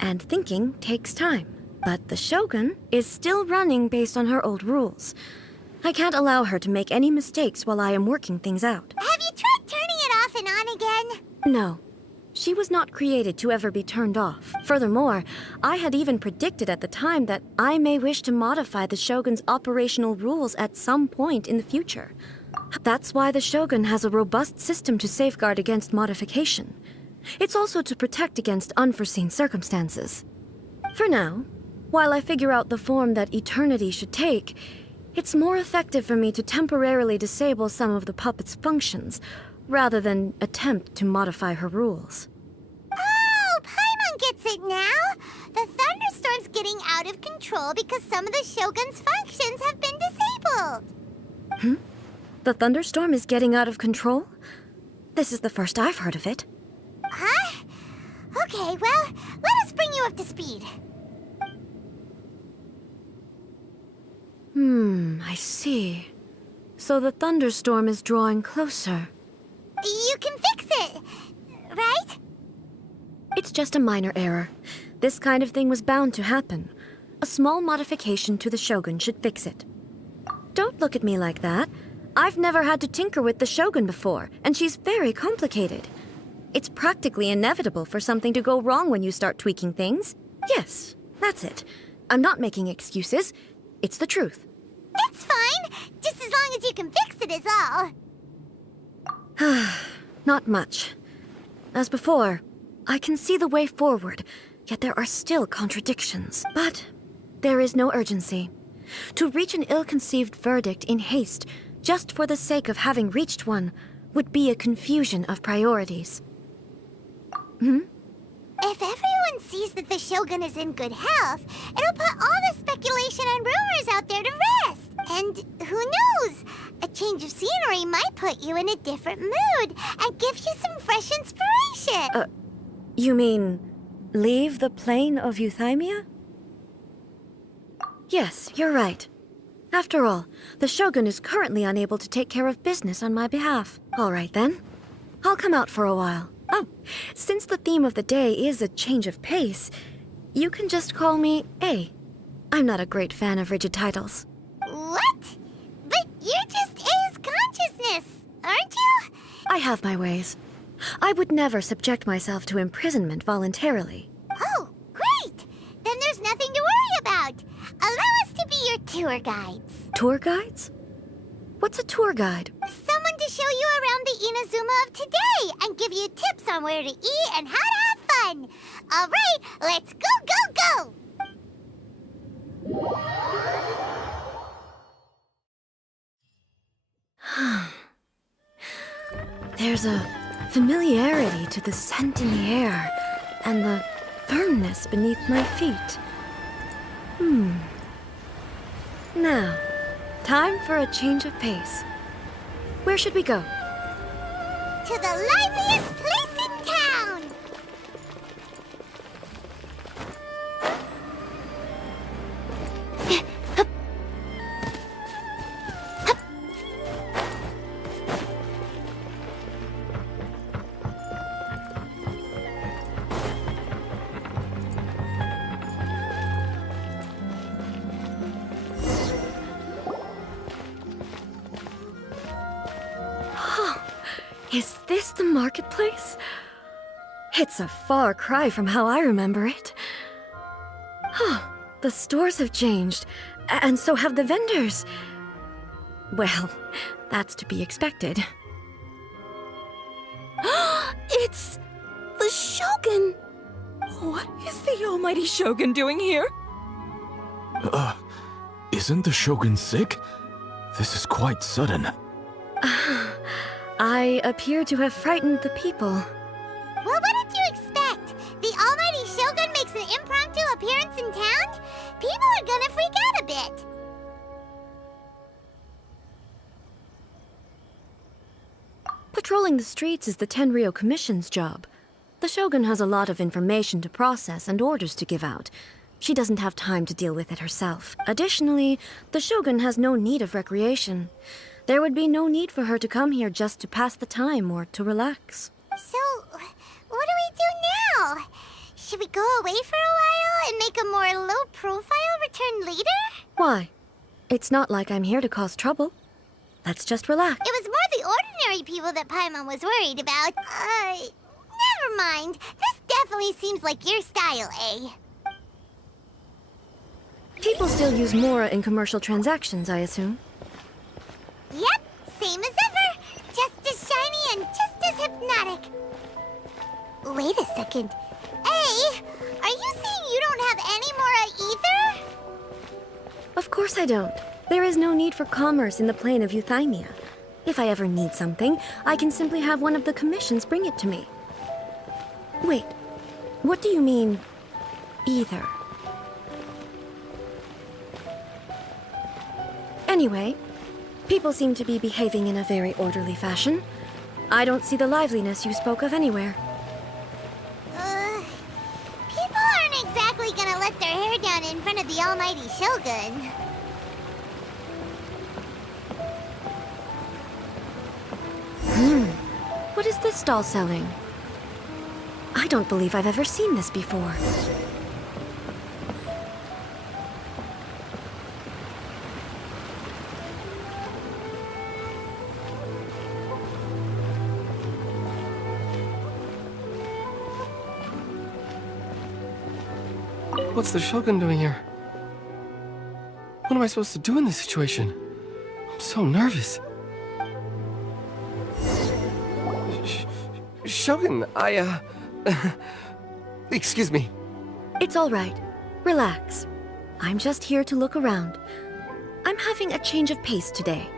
And thinking takes time. But the Shogun is still running based on her old rules. I can't allow her to make any mistakes while I am working things out. Have you tried turning it off and on again? No. She was not created to ever be turned off. Furthermore, I had even predicted at the time that I may wish to modify the Shogun's operational rules at some point in the future. That's why the Shogun has a robust system to safeguard against modification. It's also to protect against unforeseen circumstances. For now, while I figure out the form that eternity should take, it's more effective for me to temporarily disable some of the puppet's functions, rather than attempt to modify her rules. Oh, Paimon gets it now! The thunderstorm's getting out of control because some of the Shogun's functions have been disabled. The thunderstorm is getting out of control? This is the first I've heard of it. Huh? Okay, well, you up to speed. I see. So the thunderstorm is drawing closer. You can fix it, right? It's just a minor error. This kind of thing was bound to happen. A small modification to the Shogun should fix it. Don't look at me like that. I've never had to tinker with the Shogun before, and she's very complicated. It's practically inevitable for something to go wrong when you start tweaking things. Yes, that's it. I'm not making excuses. It's the truth. It's fine, just as long as you can fix it is all. Not much. As before, I can see the way forward, yet there are still contradictions. But there is no urgency. To reach an ill-conceived verdict in haste, just for the sake of having reached one, would be a confusion of priorities. If everyone sees that the Shogun is in good health, it'll put all the speculation and rumors out there to rest. And who knows? A change of scenery might put you in a different mood and give you some fresh inspiration. You mean leave the plane of Euthymia? Yes, you're right. After all, the Shogun is currently unable to take care of business on my behalf. All right then. I'll come out for a while. Oh, since the theme of the day is a change of pace, you can just call me A. I'm not a great fan of rigid titles. What? But you're just A's consciousness, aren't you? I have my ways. I would never subject myself to imprisonment voluntarily. Oh, great! Then there's nothing to worry about. Allow us to be your tour guides. Tour guides? What's a tour guide? Someone to show you around the Inazuma of today and give you tips on where to eat and how to have fun. All right, let's go, go, go! There's a familiarity to the scent in the air and the firmness beneath my feet. Now, time for a change of pace. Where should we go? To the liveliest place in town! Is this the marketplace? It's a far cry from how I remember it. The stores have changed, and so have the vendors. Well, that's to be expected. It's the Shogun! What is the almighty Shogun doing here? Isn't the Shogun sick? This is quite sudden. I appear to have frightened the people. Well, what did you expect? The almighty Shogun makes an impromptu appearance in town? People are gonna freak out a bit. Patrolling the streets is the Tenryou Commission's job. The Shogun has a lot of information to process and orders to give out. She doesn't have time to deal with it herself. Additionally, the Shogun has no need of recreation. There would be no need for her to come here just to pass the time or to relax. So, what do we do now? Should we go away for a while and make a more low-profile return later? Why? It's not like I'm here to cause trouble. Let's just relax. It was more the ordinary people that Paimon was worried about. Never mind. This definitely seems like your style, eh? People still use Mora in commercial transactions, I assume. Yep, same as ever. Just as shiny and just as hypnotic. Wait a second. Hey, are you saying you don't have any Mora either? Of course I don't. There is no need for commerce in the plane of Euthymia. If I ever need something, I can simply have one of the commissions bring it to me. Wait, what do you mean, either? Anyway, people seem to be behaving in a very orderly fashion. I don't see the liveliness you spoke of anywhere. People aren't exactly likely gonna let their hair down in front of the almighty Shogun. What is this doll selling? I don't believe I've ever seen this before. What's the Shogun doing here? What am I supposed to do in this situation? I'm so nervous. Shogun, excuse me. It's all right. Relax. I'm just here to look around. I'm having a change of pace today.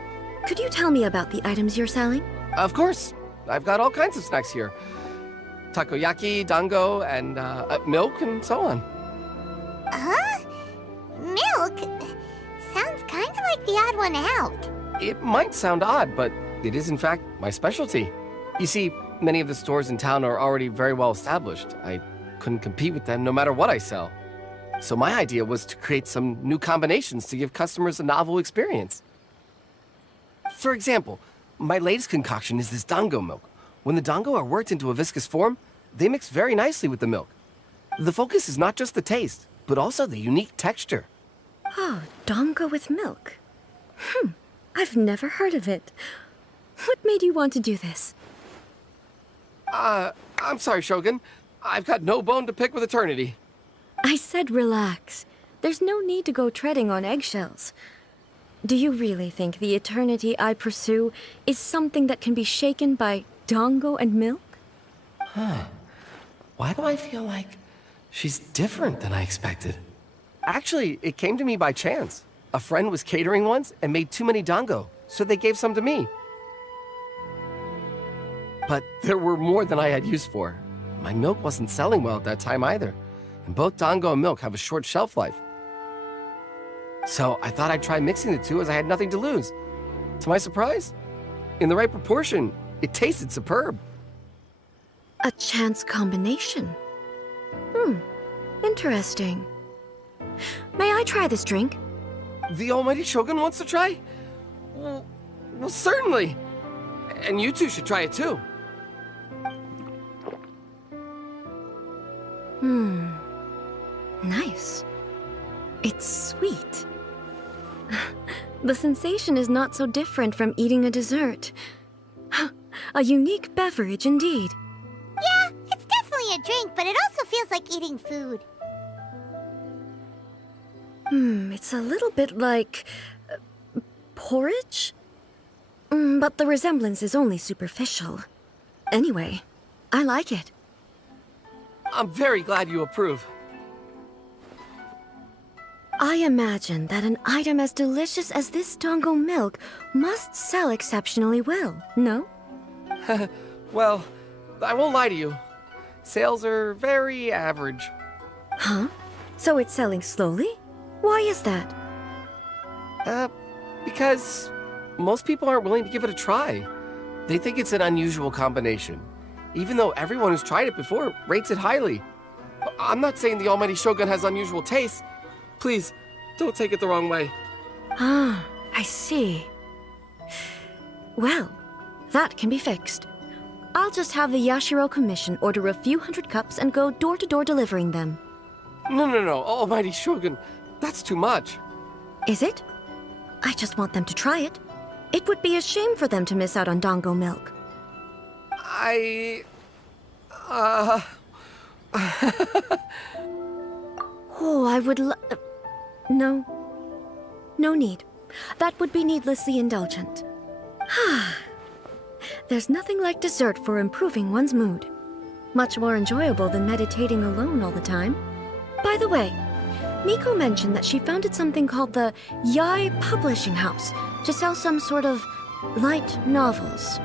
Could you tell me about the items you're selling? Of course. I've got all kinds of snacks here. Takoyaki, dango, and milk, and so on. Huh? Milk? Sounds kind of like the odd one out. It might sound odd, but it is in fact my specialty. You see, many of the stores in town are already very well established. I couldn't compete with them no matter what I sell. So my idea was to create some new combinations to give customers a novel experience. For example, my latest concoction is this dango milk. When the dango are worked into a viscous form, they mix very nicely with the milk. The focus is not just the taste, but also the unique texture. Oh, dango with milk. I've never heard of it. What made you want to do this? I'm sorry, Shogun. I've got no bone to pick with eternity. I said relax. There's no need to go treading on eggshells. Do you really think the eternity I pursue is something that can be shaken by dango and milk? Why do I feel like she's different than I expected? Actually, it came to me by chance. A friend was catering once and made too many dango, so they gave some to me. But there were more than I had use for. My milk wasn't selling well at that time either, and both dango and milk have a short shelf life. So I thought I'd try mixing the two as I had nothing to lose. To my surprise, in the right proportion, it tasted superb. A chance combination. Interesting. May I try this drink? The almighty Shogun wants to try? Well, certainly. And you two should try it too. Nice. It's sweet. The sensation is not so different from eating a dessert. A unique beverage indeed. Yeah, it's definitely a drink, but it also feels like eating food. It's a little bit like... porridge? But the resemblance is only superficial. Anyway, I like it. I'm very glad you approve. I imagine that an item as delicious as this dango milk must sell exceptionally well, no? Well, I won't lie to you. Sales are very average. Huh? So it's selling slowly? Why is that? Because most people aren't willing to give it a try. They think it's an unusual combination, even though everyone who's tried it before rates it highly. I'm not saying the almighty Shogun has unusual tastes. Please, don't take it the wrong way. Ah, I see. Well, that can be fixed. I'll just have the Yashiro Commission order a few hundred cups and go door-to-door delivering them. No, almighty Shogun. That's too much. Is it? I just want them to try it. It would be a shame for them to miss out on dango milk. Oh, I would No. No need. That would be needlessly indulgent. There's nothing like dessert for improving one's mood. Much more enjoyable than meditating alone all the time. By the way, Miko mentioned that she founded something called the Yai Publishing House to sell some sort of light novels.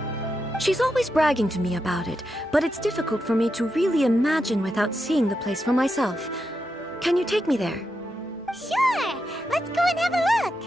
She's always bragging to me about it, but it's difficult for me to really imagine without seeing the place for myself. Can you take me there? Sure! Let's go and have a look!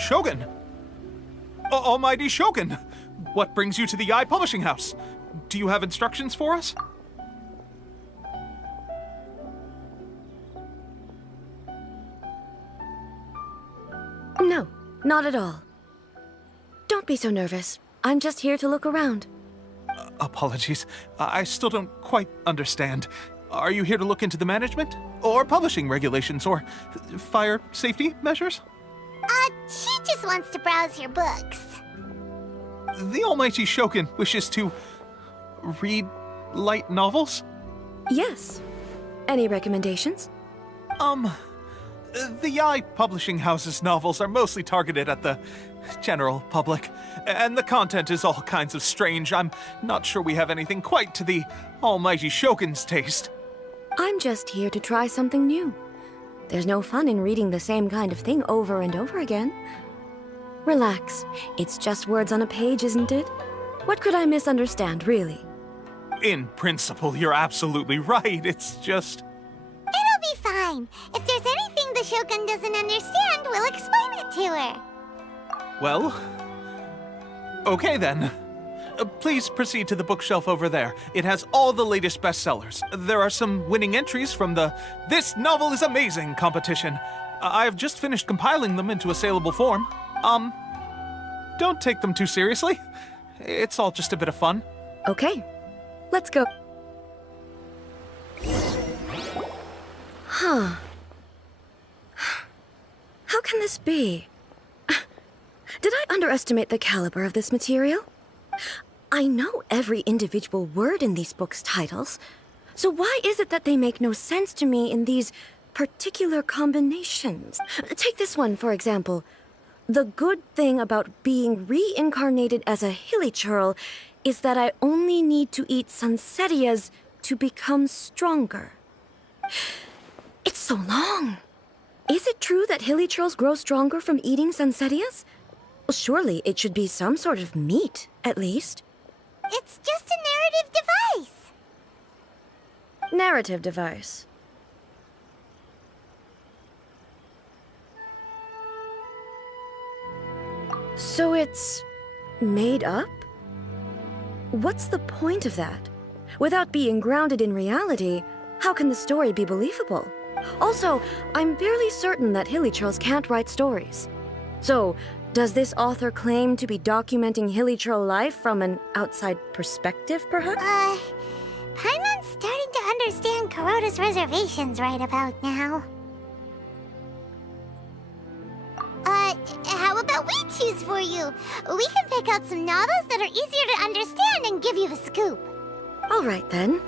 Shogun! Almighty Shogun! What brings you to the Eye Publishing House? Do you have instructions for us? No, not at all. Don't be so nervous. I'm just here to look around. Apologies. I still don't quite understand. Are you here to look into the management? Or publishing regulations? Or fire safety measures? She just wants to browse your books. The Almighty Shogun wishes to read light novels? Yes. Any recommendations? The Eye Publishing House's novels are mostly targeted at the general public, and the content is all kinds of strange. I'm not sure we have anything quite to the Almighty Shogun's taste. I'm just here to try something new. There's no fun in reading the same kind of thing over and over again. Relax. It's just words on a page, isn't it? What could I misunderstand, really? In principle, you're absolutely right. It's just... It'll be fine. If there's anything the Shogun doesn't understand, we'll explain it to her. Well... okay then. Please proceed to the bookshelf over there. It has all the latest bestsellers. There are some winning entries from the This Novel is Amazing competition. I've just finished compiling them into a saleable form. Don't take them too seriously. It's all just a bit of fun. Okay, let's go. Huh. How can this be? Did I underestimate the caliber of this material? I know every individual word in these books' titles, so why is it that they make no sense to me in these particular combinations? Take this one, for example. The good thing about being reincarnated as a hilly churl is that I only need to eat sunsettias to become stronger. It's so long. Is it true that hilly churls grow stronger from eating sunsettias? Well, surely it should be some sort of meat, at least. It's just a narrative device. Narrative device. So it's made up? What's the point of that? Without being grounded in reality, how can the story be believable? Also, I'm fairly certain that hilly churls can't write stories. So, does this author claim to be documenting hilly churl life from an outside perspective, perhaps? Paimon's starting to understand Kuroda's reservations right about now. How about we choose for you? We can pick out some novels that are easier to understand and give you the scoop. All right, then.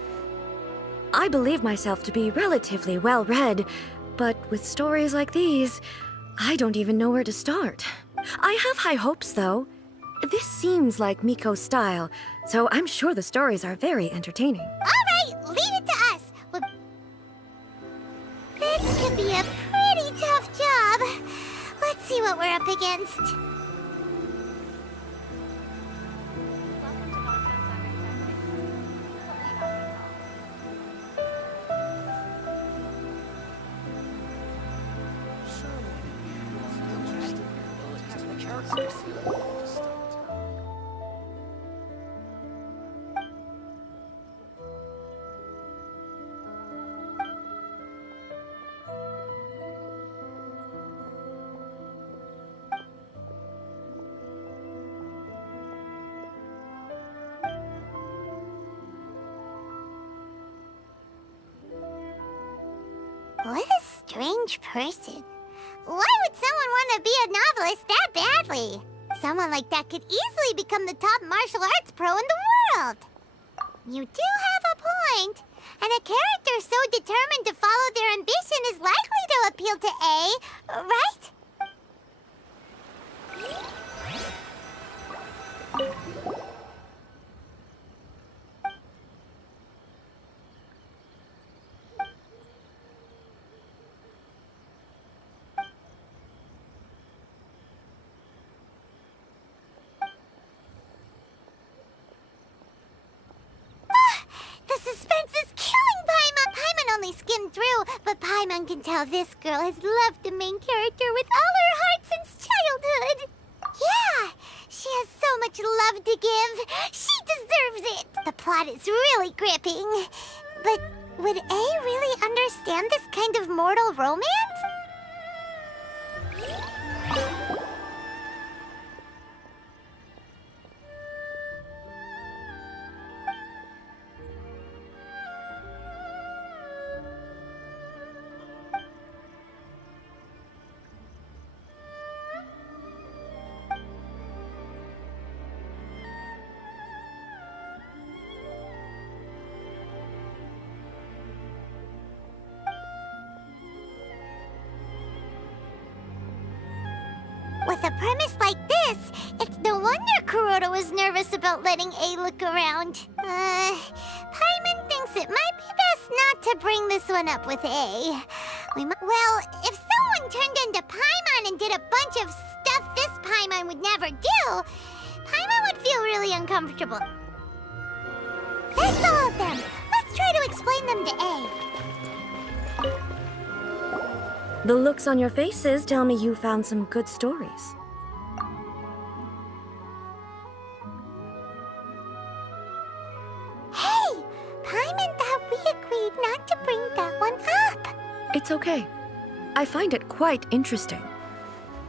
I believe myself to be relatively well-read, but with stories like these, I don't even know where to start. I have high hopes, though. This seems like Miko's style, so I'm sure the stories are very entertaining. All right, leave it to us. This could be a pretty tough job. Let's see what we're up against. What a strange person. Why would someone want to be a novelist that badly? Someone like that could easily become the top martial arts pro in the world. You do have a point. And a character so determined to follow their ambition is likely to appeal to A, right? suspense is killing Paimon. Paimon only skimmed through, but Paimon can tell this girl has loved the main character with all her heart since childhood. Yeah, she has so much love to give. She deserves it. The plot is really gripping. But would A really understand this kind of mortal romance? With a premise like this, it's no wonder Kuroda was nervous about letting A look around. Paimon thinks it might be best not to bring this one up with A. Well, if someone turned into Paimon and did a bunch of stuff this Paimon would never do, Paimon would feel really uncomfortable. That's all of them. Let's try to explain them to A. The looks on your faces tell me you found some good stories. Hey! Paimon thought we agreed not to bring that one up. It's okay. I find it quite interesting.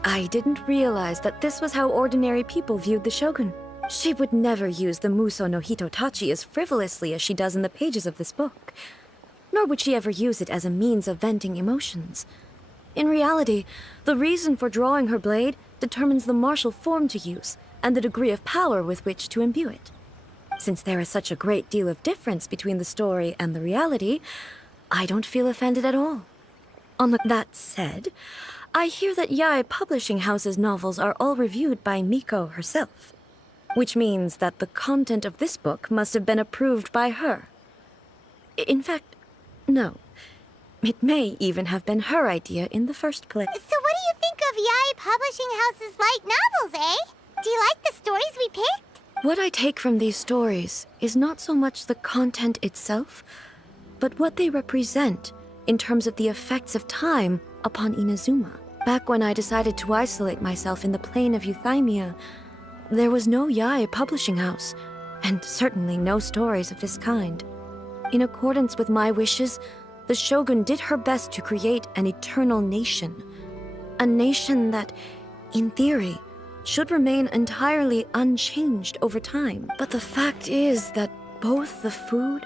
I didn't realize that this was how ordinary people viewed the Shogun. She would never use the Muso no Hitotachi as frivolously as she does in the pages of this book. Nor would she ever use it as a means of venting emotions. In reality, the reason for drawing her blade determines the martial form to use and the degree of power with which to imbue it. Since there is such a great deal of difference between the story and the reality, I don't feel offended at all. That said, I hear that Yae Publishing House's novels are all reviewed by Miko herself, which means that the content of this book must have been approved by her. In fact, no. It may even have been her idea in the first place. So what do you think of Yae Publishing House's light novels, eh? Do you like the stories we picked? What I take from these stories is not so much the content itself, but what they represent in terms of the effects of time upon Inazuma. Back when I decided to isolate myself in the plane of Euthymia, there was no Yae Publishing House, and certainly no stories of this kind. In accordance with my wishes, the Shogun did her best to create an eternal nation. A nation that, in theory, should remain entirely unchanged over time. But the fact is that both the food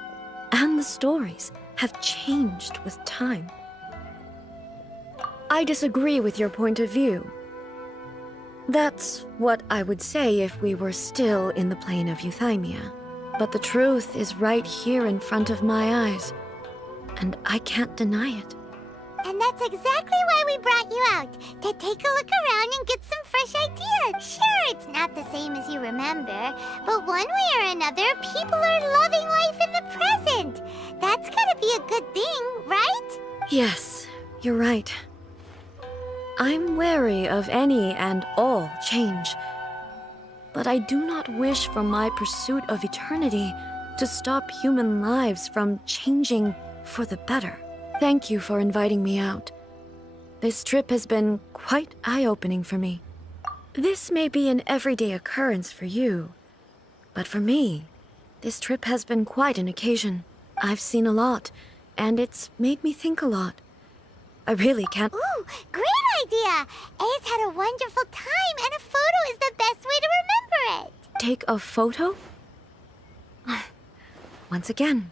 and the stories have changed with time. I disagree with your point of view. That's what I would say if we were still in the plane of Euthymia. But the truth is right here in front of my eyes, and I can't deny it. And that's exactly why we brought you out, to take a look around and get some fresh ideas. Sure, it's not the same as you remember, but one way or another, people are loving life in the present. That's gotta be a good thing, right? Yes, you're right. I'm wary of any and all change, but I do not wish for my pursuit of eternity to stop human lives from changing for the better. Thank you for inviting me out. This trip has been quite eye-opening for me. This may be an everyday occurrence for you, but for me, this trip has been quite an occasion. I've seen a lot, and it's made me think a lot. I really can't— Ooh, great idea! A's had a wonderful time, and a photo is the best way to remember it. Take a photo? Once again,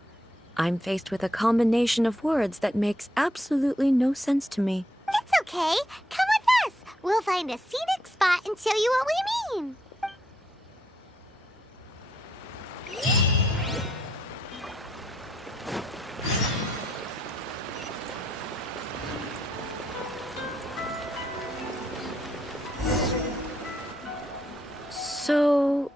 I'm faced with a combination of words that makes absolutely no sense to me. It's okay. Come with us. We'll find a scenic spot and show you what we mean. So,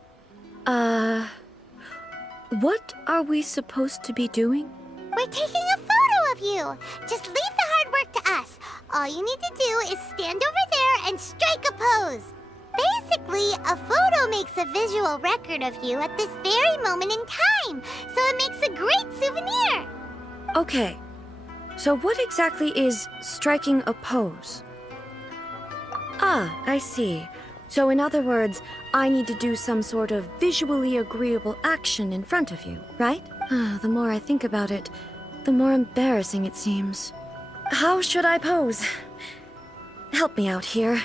what are we supposed to be doing? We're taking a photo of you. Just leave the hard work to us. All you need to do is stand over there and strike a pose. Basically, a photo makes a visual record of you at this very moment in time, so it makes a great souvenir. Okay. So what exactly is striking a pose? Ah, I see. So in other words, I need to do some sort of visually agreeable action in front of you, right? The more I think about it, the more embarrassing it seems. How should I pose? Help me out here.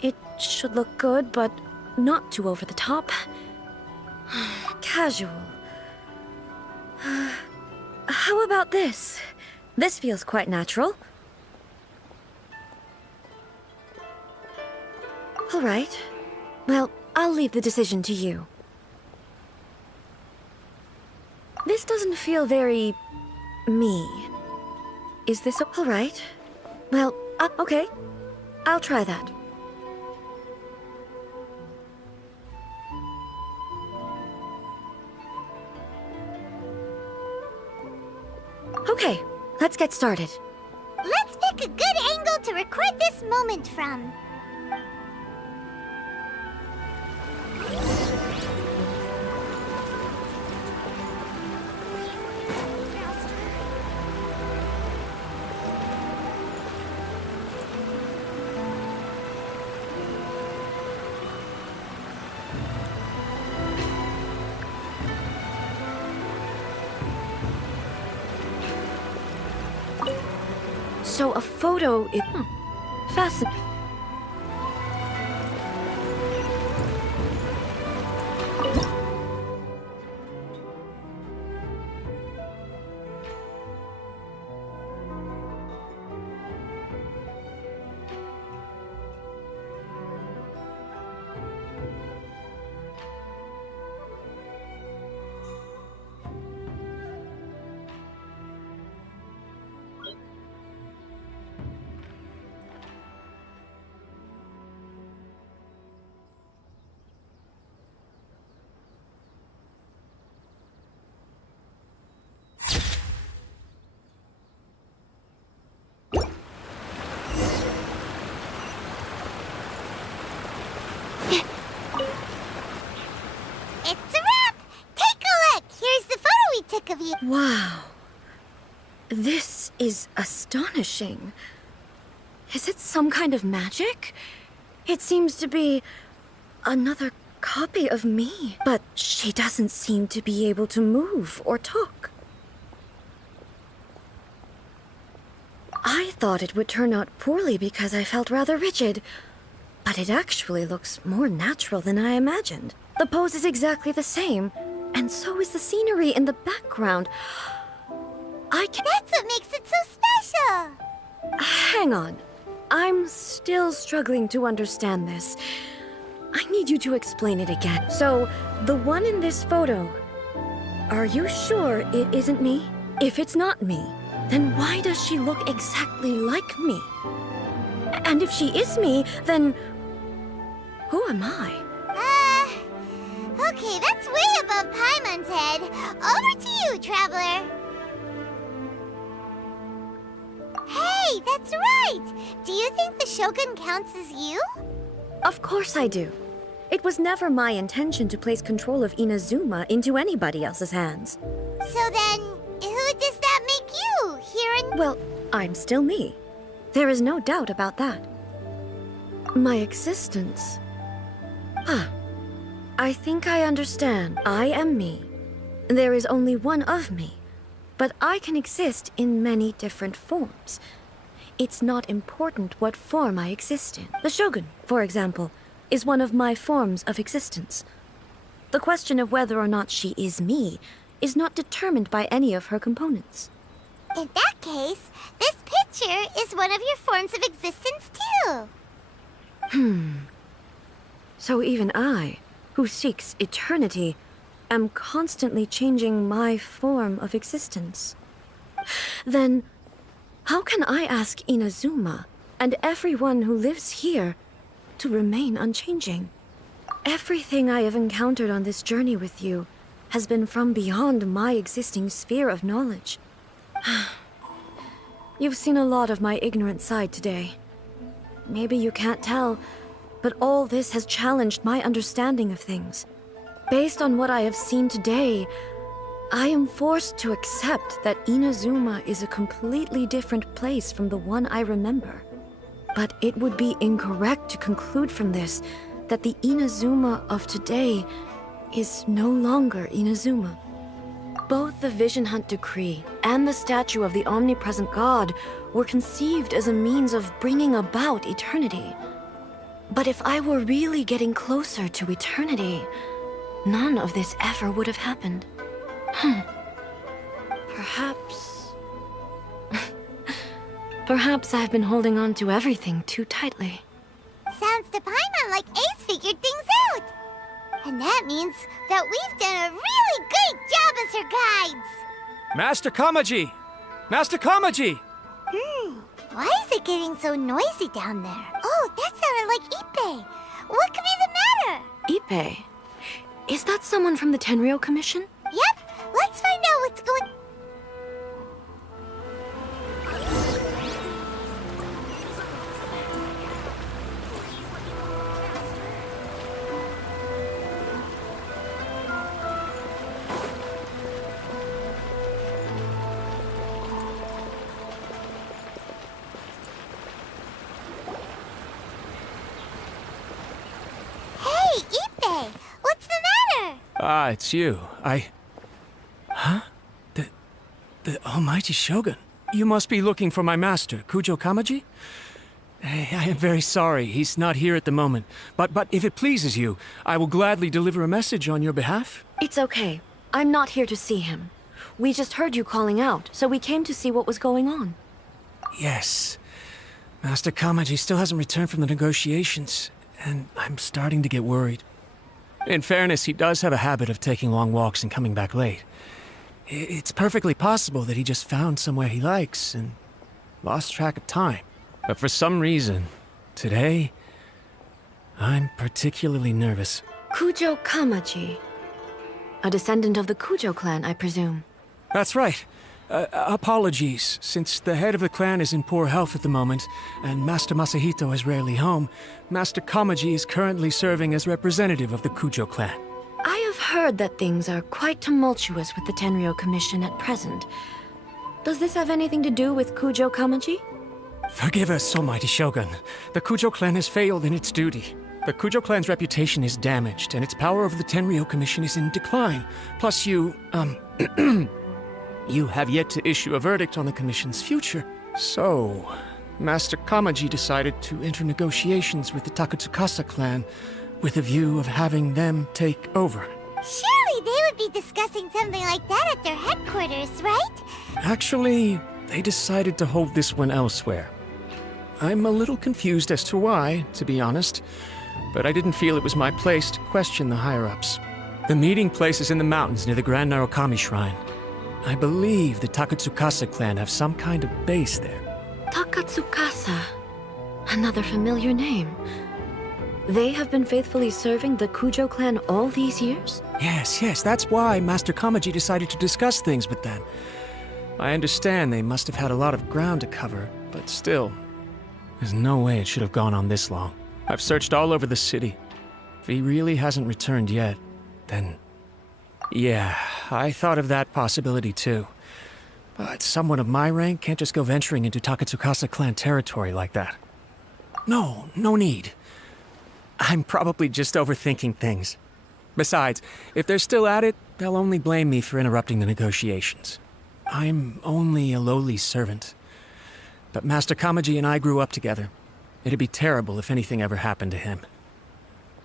It should look good, but not too over the top. Casual. How about this? This feels quite natural. All right. Well, I'll leave the decision to you. This doesn't feel very... me. Is this all right? Well, okay. I'll try that. Okay, let's get started. Let's pick a good angle to record this moment from. So a photo is... fascinating. Of you. Wow. This is astonishing. Is it some kind of magic? It seems to be another copy of me, but she doesn't seem to be able to move or talk. I thought it would turn out poorly because I felt rather rigid, but it actually looks more natural than I imagined. The pose is exactly the same, and so is the scenery in the background. That's what makes it so special! Hang on. I'm still struggling to understand this. I need you to explain it again. So, the one in this photo, are you sure it isn't me? If it's not me, then why does she look exactly like me? And if she is me, then who am I? Okay, that's way above Paimon's head. Over to you, Traveler. Hey, that's right! Do you think the Shogun counts as you? Of course I do. It was never my intention to place control of Inazuma into anybody else's hands. So then, who does that make you, here in... Well, I'm still me. There is no doubt about that. My existence... I think I understand. I am me. There is only one of me. But I can exist in many different forms. It's not important what form I exist in. The Shogun, for example, is one of my forms of existence. The question of whether or not she is me is not determined by any of her components. In that case, this picture is one of your forms of existence too. So even I, who seeks eternity, am constantly changing my form of existence. Then, how can I ask Inazuma and everyone who lives here to remain unchanging? Everything I have encountered on this journey with you has been from beyond my existing sphere of knowledge. You've seen a lot of my ignorant side today. Maybe you can't tell, but all this has challenged my understanding of things. Based on what I have seen today, I am forced to accept that Inazuma is a completely different place from the one I remember. But it would be incorrect to conclude from this that the Inazuma of today is no longer Inazuma. Both the Vision Hunt Decree and the statue of the omnipresent God were conceived as a means of bringing about eternity. But if I were really getting closer to eternity, none of this ever would have happened. Perhaps... Perhaps I've been holding on to everything too tightly. Sounds to Paimon like Ace figured things out. And that means that we've done a really great job as her guides. Master Kamaji! Master Kamaji! Why is it getting so noisy down there? Oh, that sounded like Ippei. What could be the matter? Ippei? Is that someone from the Tenryou Commission? Yep, let's find out what's going... Hey, Ippei! What's the matter? Ah, it's you. Huh? The Almighty Shogun. You must be looking for my master, Kujo Kamaji? I am very sorry, he's not here at the moment. But if it pleases you, I will gladly deliver a message on your behalf. It's okay. I'm not here to see him. We just heard you calling out, so we came to see what was going on. Yes. Master Kamaji still hasn't returned from the negotiations, and I'm starting to get worried. In fairness, he does have a habit of taking long walks and coming back late. It's perfectly possible that he just found somewhere he likes and lost track of time. But for some reason, today, I'm particularly nervous. Kujo Kamaji. A descendant of the Kujo clan, I presume. That's right. Apologies, since the head of the clan is in poor health at the moment, and Master Masahito is rarely home, Master Kamaji is currently serving as representative of the Kujo clan. I have heard that things are quite tumultuous with the Tenryou Commission at present. Does this have anything to do with Kujo Kamaji? Forgive us, Almighty Shogun. The Kujo clan has failed in its duty. The Kujo clan's reputation is damaged, and its power over the Tenryou Commission is in decline. Plus you have yet to issue a verdict on the Commission's future. So, Master Kamaji decided to enter negotiations with the Takatsukasa clan with a view of having them take over. Surely they would be discussing something like that at their headquarters, right? Actually, they decided to hold this one elsewhere. I'm a little confused as to why, to be honest, but I didn't feel it was my place to question the higher-ups. The meeting place is in the mountains near the Grand Narukami Shrine. I believe the Takatsukasa clan have some kind of base there. Takatsukasa. Another familiar name. They have been faithfully serving the Kujo clan all these years? Yes, that's why Master Kamaji decided to discuss things with them. I understand they must have had a lot of ground to cover, but still, there's no way it should have gone on this long. I've searched all over the city. If he really hasn't returned yet, then... yeah, I thought of that possibility too. But someone of my rank can't just go venturing into Takatsukasa clan territory like that. No need. I'm probably just overthinking things. Besides, if they're still at it, they'll only blame me for interrupting the negotiations. I'm only a lowly servant. But Master Kamaji and I grew up together. It'd be terrible if anything ever happened to him.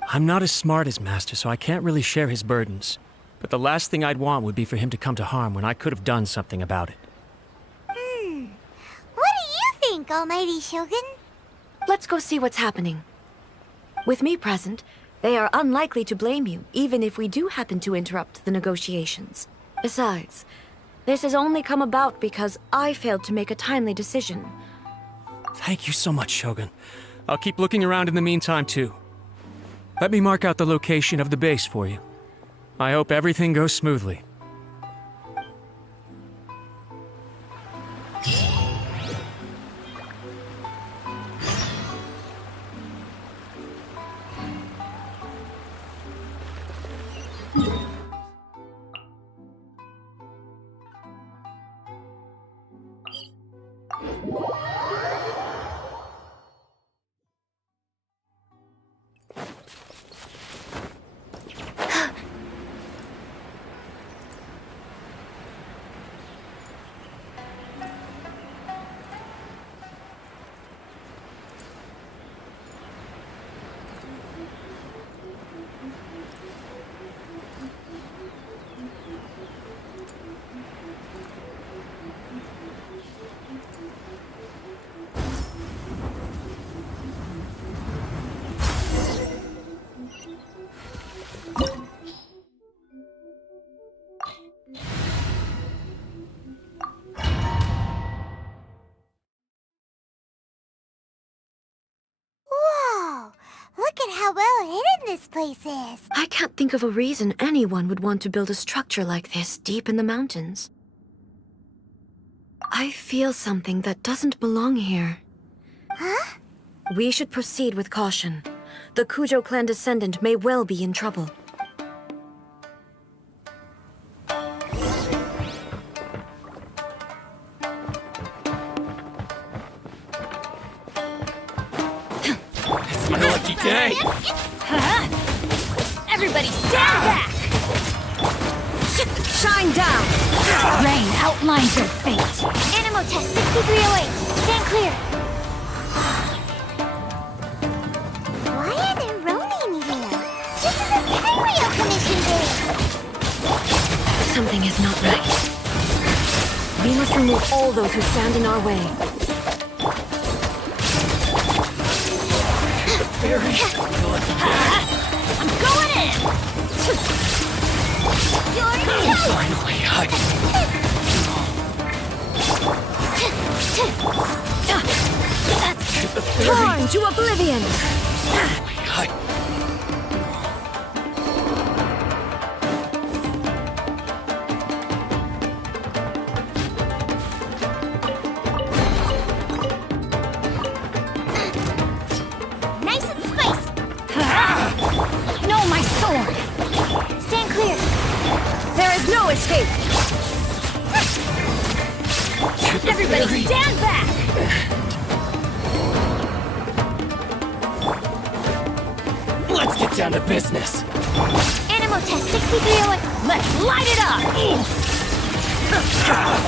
I'm not as smart as Master, so I can't really share his burdens. But the last thing I'd want would be for him to come to harm when I could have done something about it. What do you think, Almighty Shogun? Let's go see what's happening. With me present, they are unlikely to blame you, even if we do happen to interrupt the negotiations. Besides, this has only come about because I failed to make a timely decision. Thank you so much, Shogun. I'll keep looking around in the meantime, too. Let me mark out the location of the base for you. I hope everything goes smoothly. Whoa! Look at how well hidden this place is. I can't think of a reason anyone would want to build a structure like this deep in the mountains. I feel something that doesn't belong here. Huh? We should proceed with caution. The Kujo clan descendant may well be in trouble. It's my lucky day! Huh? Everybody stand back! Shine down! Rain outlines your fate. Animal test 6308. Stand clear. Why are there Ronin here? This is a Tenryo Commission base. Something is not right. We must remove all those who stand in our way. I'm going in! You're toast! Finally, Torn to oblivion! Nice and spicy. No, my sword! Stand clear. There is no escape! Everybody stand back! let's get down to business. Animal test 6308. Let's light it up!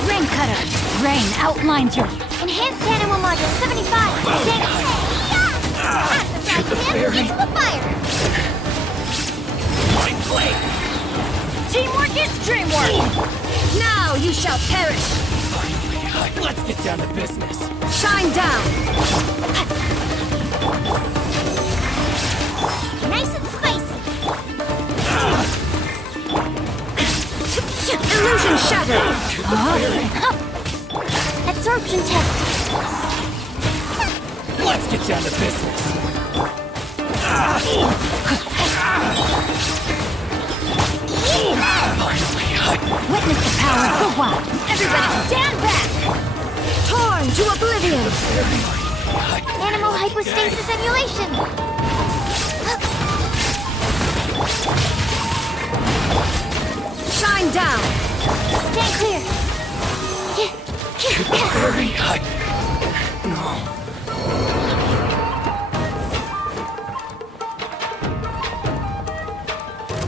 Rain cutter, rain outlines your... Enhanced animal module 75. Stand clear. At the frying pan, into the fire. Right blade! Teamwork is dreamwork! Now you shall perish! Let's get down to business. Shine down! Nice and spicy. Illusion shattered! Absorption test. Let's get down to business. Witness the power of the wild! Everybody stand back! Torn to oblivion! Animal hypostasis emulation. Shine down! Stand clear.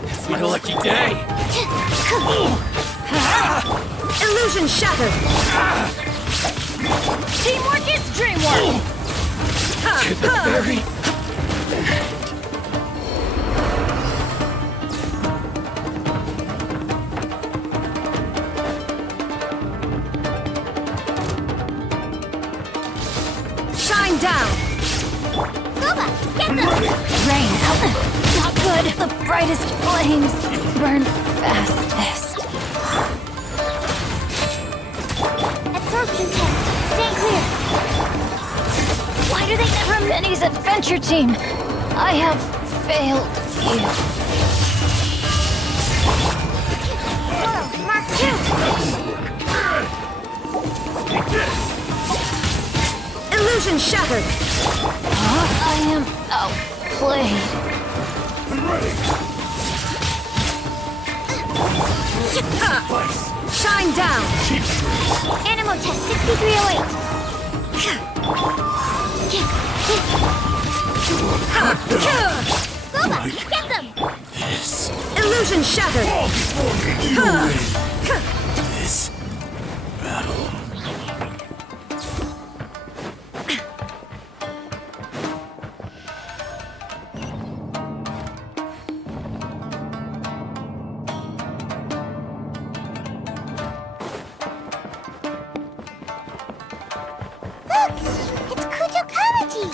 It's my lucky day. Illusion shattered! Teamwork is dreamwork! To the very Shine down! Guba, get them! Rain out. Not good. The brightest flames burn fastest. Absorption test. Stand clear. Why do they never Minnie's adventure team? I have failed you. Whoa, Mark 2. Illusion shattered! I am outplayed. Shine down! Animal test 6308. Goma, get them! Illusion shattered! All before you win this battle. Look! It's Kujo Kamaji!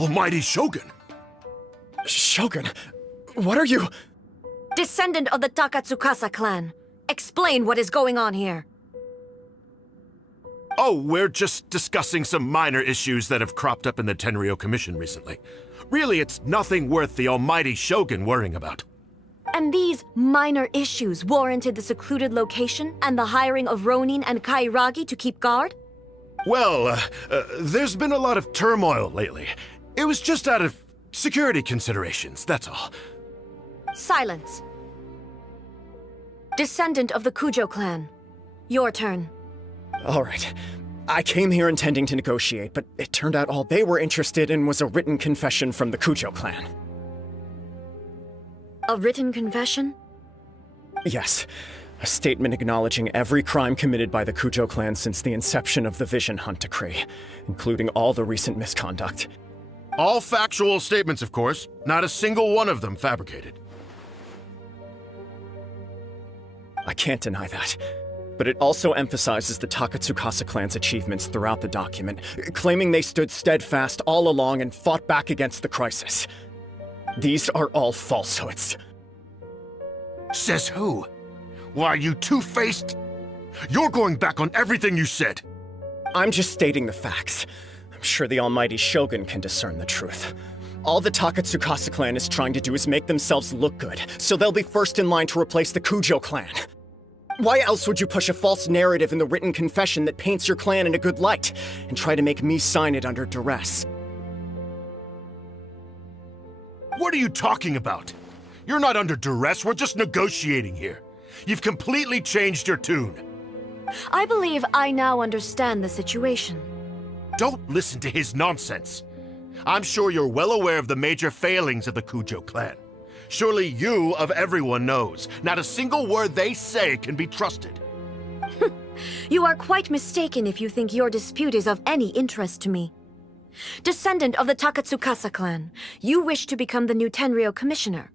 Almighty Shogun! Shogun, what are you? Descendant of the Takatsukasa clan. Explain what is going on here. Oh, we're just discussing some minor issues that have cropped up in the Tenryou Commission recently. Really, it's nothing worth the Almighty Shogun worrying about. And these minor issues warranted the secluded location and the hiring of Ronin and Kairagi to keep guard? Well, there's been a lot of turmoil lately. It was just out of security considerations, that's all. Silence. Descendant of the Kujo clan. Your turn. All right. I came here intending to negotiate, but it turned out all they were interested in was a written confession from the Kujo clan. A written confession? Yes. A statement acknowledging every crime committed by the Kujo clan since the inception of the Vision Hunt Decree, including all the recent misconduct. All factual statements, of course. Not a single one of them fabricated. I can't deny that. But it also emphasizes the Takatsukasa clan's achievements throughout the document, claiming they stood steadfast all along and fought back against the crisis. These are all falsehoods. Says who? Why, you two-faced? You're going back on everything you said. I'm just stating the facts. I'm sure the Almighty Shogun can discern the truth. All the Takatsukasa clan is trying to do is make themselves look good, so they'll be first in line to replace the Kujo clan. Why else would you push a false narrative in the written confession that paints your clan in a good light, and try to make me sign it under duress? What are you talking about? You're not under duress, we're just negotiating here. You've completely changed your tune. I believe I now understand the situation. Don't listen to his nonsense. I'm sure you're well aware of the major failings of the Kujo clan. Surely you, of everyone, knows. Not a single word they say can be trusted. You are quite mistaken if you think your dispute is of any interest to me. Descendant of the Takatsukasa clan, you wish to become the new Tenryou commissioner.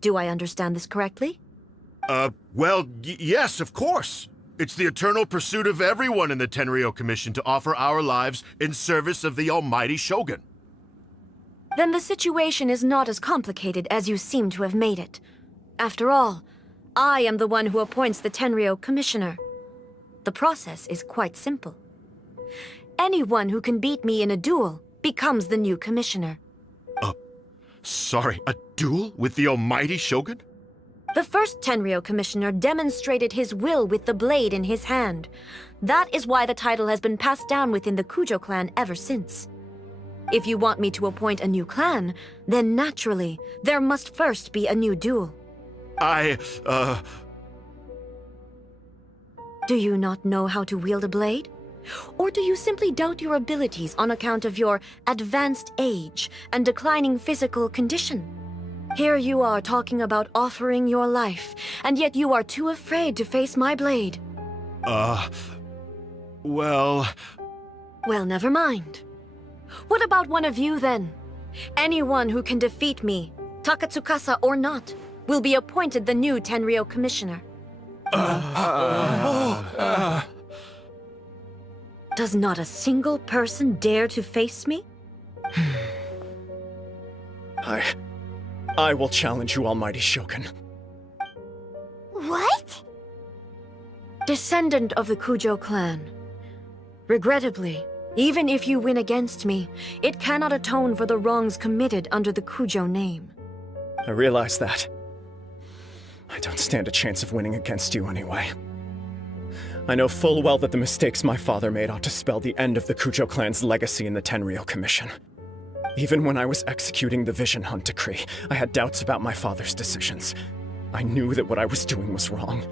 Do I understand this correctly? Well, yes, of course. It's the eternal pursuit of everyone in the Tenryou Commission to offer our lives in service of the Almighty Shogun. Then the situation is not as complicated as you seem to have made it. After all, I am the one who appoints the Tenryou commissioner. The process is quite simple. Anyone who can beat me in a duel becomes the new commissioner. Sorry, a duel with the Almighty Shogun? The first Tenryou commissioner demonstrated his will with the blade in his hand. That is why the title has been passed down within the Kujo clan ever since. If you want me to appoint a new clan, then naturally, there must first be a new duel. Do you not know how to wield a blade? Or do you simply doubt your abilities on account of your advanced age and declining physical condition? Here you are talking about offering your life, and yet you are too afraid to face my blade. Well, never mind. What about one of you, then? Anyone who can defeat me, Takatsukasa or not, will be appointed the new Tenryou commissioner. Does not a single person dare to face me? I will challenge you, Almighty Shogun. What? Descendant of the Kujo clan. Regrettably, even if you win against me, it cannot atone for the wrongs committed under the Kujo name. I realize that. I don't stand a chance of winning against you anyway. I know full well that the mistakes my father made ought to spell the end of the Kujo clan's legacy in the Tenryou Commission. Even when I was executing the Vision Hunt decree, I had doubts about my father's decisions. I knew that what I was doing was wrong,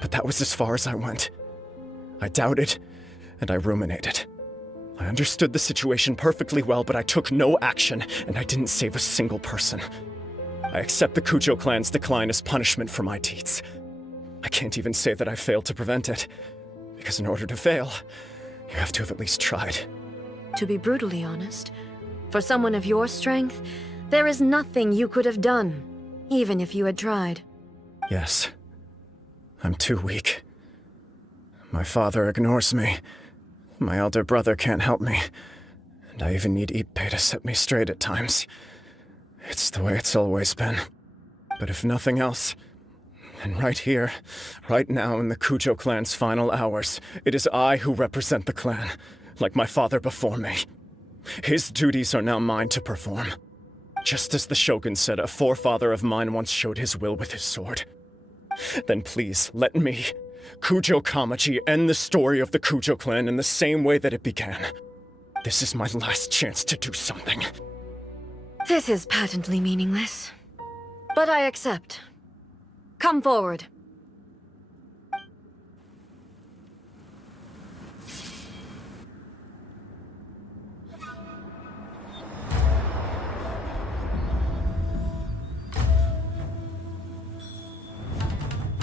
but that was as far as I went. I doubted, and I ruminated. I understood the situation perfectly well, but I took no action, and I didn't save a single person. I accept the Kujo clan's decline as punishment for my deeds. I can't even say that I failed to prevent it, because in order to fail, you have to have at least tried. To be brutally honest, for someone of your strength, there is nothing you could have done, even if you had tried. Yes. I'm too weak. My father ignores me. My elder brother can't help me. And I even need Ippei to set me straight at times. It's the way it's always been. But if nothing else, then right here, right now in the Kujo clan's final hours, it is I who represent the clan, like my father before me. His duties are now mine to perform. Just as the Shogun said a forefather of mine once showed his will with his sword. Then please, let me, Kujo Kamaji, end the story of the Kujo clan in the same way that it began. This is my last chance to do something. This is patently meaningless. But I accept. Come forward.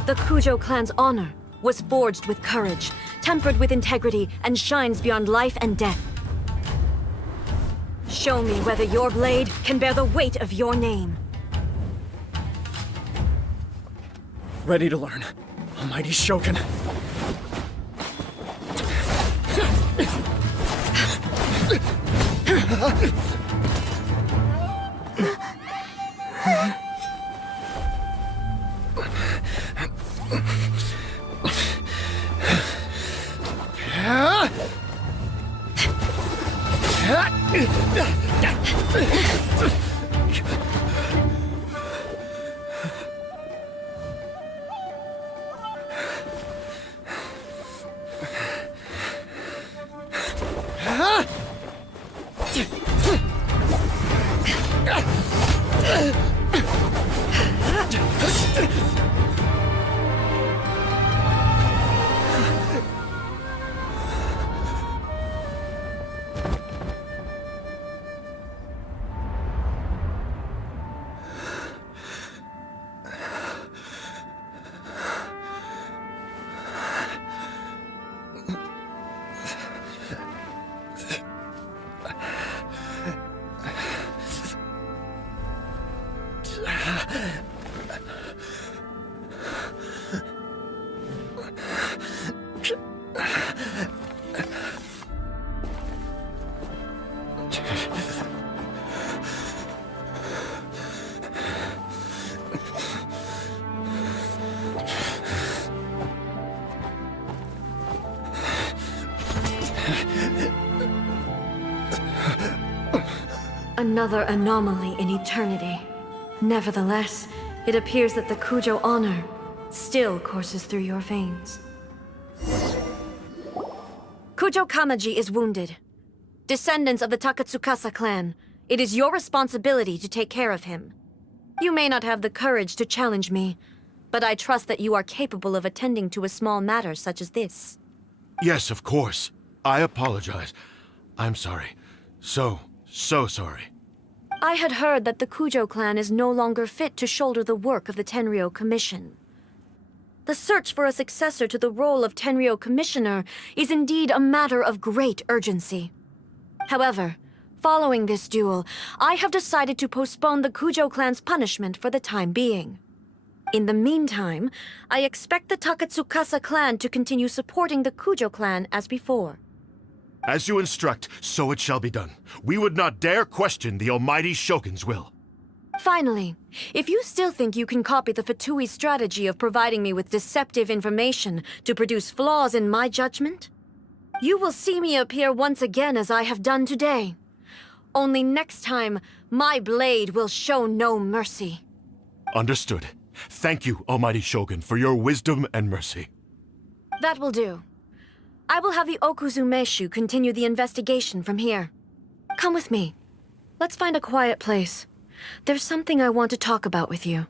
The Kujo clan's honor was forged with courage, tempered with integrity, and shines beyond life and death. Show me whether your blade can bear the weight of your name. Ready to learn, Almighty Shogun. Another anomaly in eternity. Nevertheless, it appears that the Kujo honor still courses through your veins. Kujo Kamaji is wounded. Descendants of the Takatsukasa clan, it is your responsibility to take care of him. You may not have the courage to challenge me, but I trust that you are capable of attending to a small matter such as this. Yes, of course. I apologize. I'm sorry. So sorry. I had heard that the Kujo clan is no longer fit to shoulder the work of the Tenryou Commission. The search for a successor to the role of Tenryou Commissioner is indeed a matter of great urgency. However, following this duel, I have decided to postpone the Kujo clan's punishment for the time being. In the meantime, I expect the Takatsukasa clan to continue supporting the Kujo clan as before. As you instruct, so it shall be done. We would not dare question the Almighty Shogun's will. Finally, if you still think you can copy the Fatui strategy of providing me with deceptive information to produce flaws in my judgment, you will see me appear once again as I have done today. Only next time, my blade will show no mercy. Understood. Thank you, Almighty Shogun, for your wisdom and mercy. That will do. I will have the Okuzumeshu continue the investigation from here. Come with me. let's find a quiet place. There's something I want to talk about with you.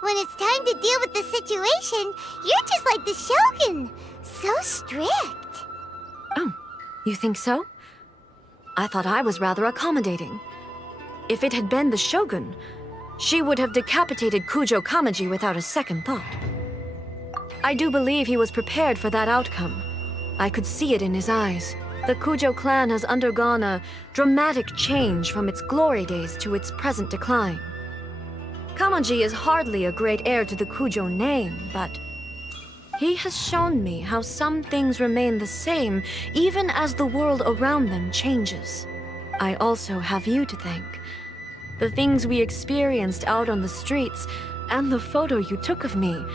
When it's time to deal with the situation, you're just like the Shogun. So strict. Oh, you think so? I thought I was rather accommodating. If it had been the Shogun, she would have decapitated Kujo Kamaji without a second thought. I do believe he was prepared for that outcome. I could see it in his eyes. The Kujo clan has undergone a dramatic change from its glory days to its present decline. Kamaji is hardly a great heir to the Kujo name, but he has shown me how some things remain the same even as the world around them changes. I also have you to thank. The things we experienced out on the streets and the photo you took of me,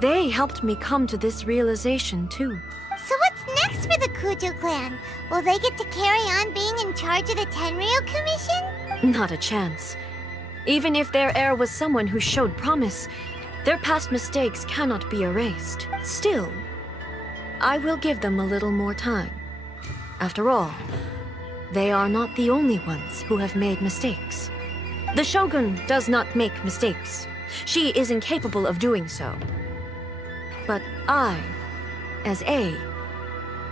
they helped me come to this realization too. So what's next for the Kujo clan? Will they get to carry on being in charge of the Tenryo Commission? Not a chance. Even if their heir was someone who showed promise, their past mistakes cannot be erased. Still, I will give them a little more time. After all, they are not the only ones who have made mistakes. The Shogun does not make mistakes. She is incapable of doing so. But I, as A,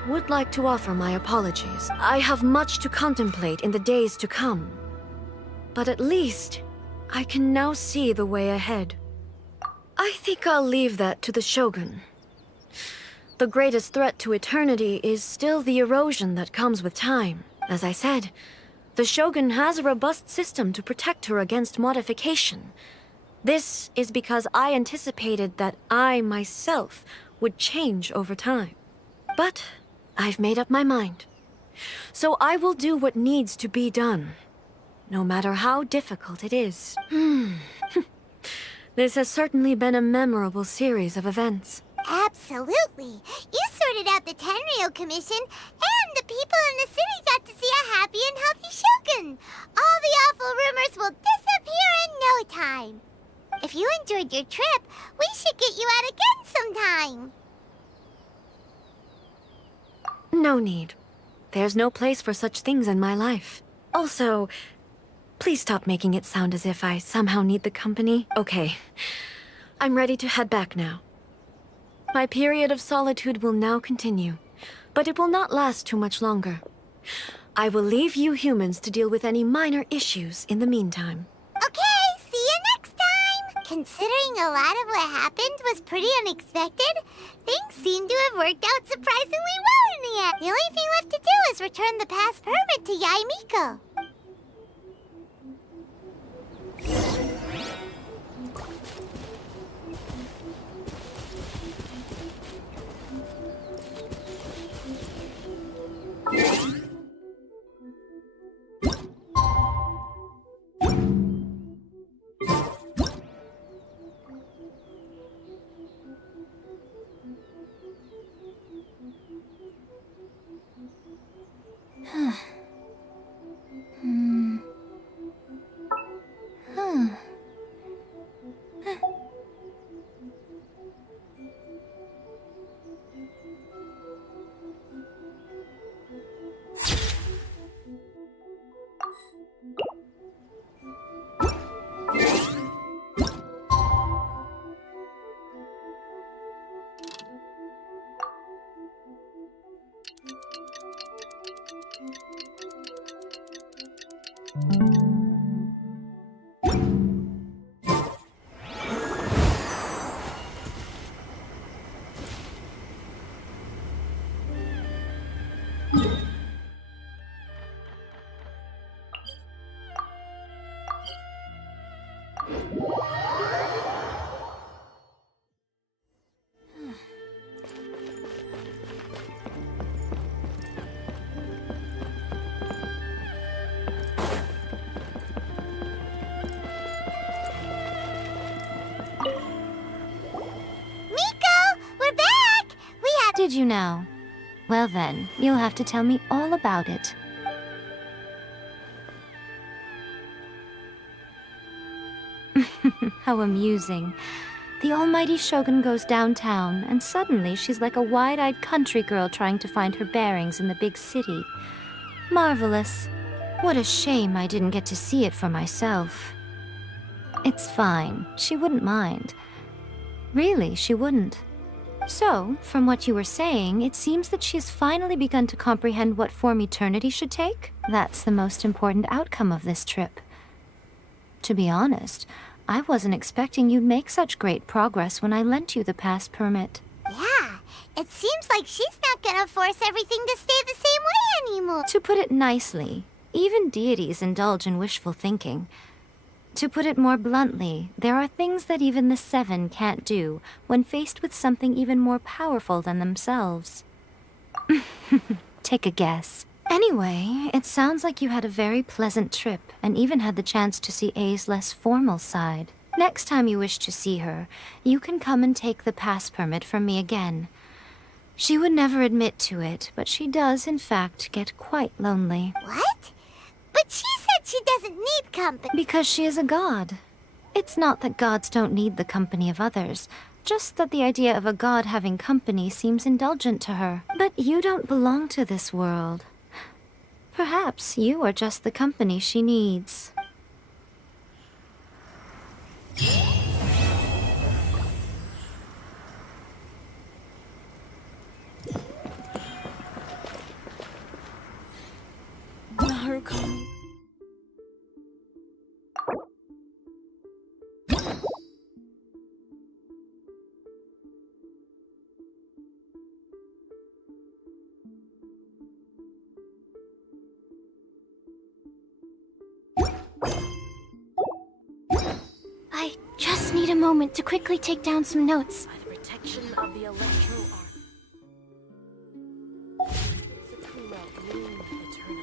would like to offer my apologies. I have much to contemplate in the days to come. But at least, I can now see the way ahead. I think I'll leave that to the Shogun. The greatest threat to eternity is still the erosion that comes with time. As I said, the Shogun has a robust system to protect her against modification. This is because I anticipated that I myself would change over time. But I've made up my mind. So I will do what needs to be done, no matter how difficult it is. This has certainly been a memorable series of events. Absolutely. You sorted out the Tenryo Commission, and the people in the city got to see a happy and healthy Shogun. All the awful rumors will disappear in no time. If you enjoyed your trip, we should get you out again sometime. No need. There's no place for such things in my life. Also, please stop making it sound as if I somehow need the company. Okay, I'm ready to head back now. My period of solitude will now continue, but it will not last too much longer. I will leave you humans to deal with any minor issues in the meantime. Okay, see you next time! Considering a lot of what happened was pretty unexpected, things seem to have worked out surprisingly well in the end. The only thing left to do is return the pass permit to Yaimiko. Did you now? Well then, you'll have to tell me all about it. How amusing. The almighty Shogun goes downtown, and suddenly she's like a wide-eyed country girl trying to find her bearings in the big city. Marvelous. What a shame I didn't get to see it for myself. It's fine. She wouldn't mind. Really, she wouldn't. So, from what you were saying, it seems that she has finally begun to comprehend what form eternity should take? That's the most important outcome of this trip. To be honest, I wasn't expecting you'd make such great progress when I lent you the pass permit. Yeah, it seems like she's not gonna force everything to stay the same way anymore. To put it nicely, even deities indulge in wishful thinking. To put it more bluntly, there are things that even the Seven can't do when faced with something even more powerful than themselves. Take a guess. Anyway, it sounds like you had a very pleasant trip and even had the chance to see A's less formal side. Next time you wish to see her, you can come and take the pass permit from me again. She would never admit to it, but she does, in fact, get quite lonely. What? But she said she doesn't need company. Because she is a god. It's not that gods don't need the company of others, just that the idea of a god having company seems indulgent to her. But you don't belong to this world. Perhaps you are just the company she needs. Narukami. I just need a moment to quickly take down some notes. By the protection of the electro arc. Sakura bloom eternally.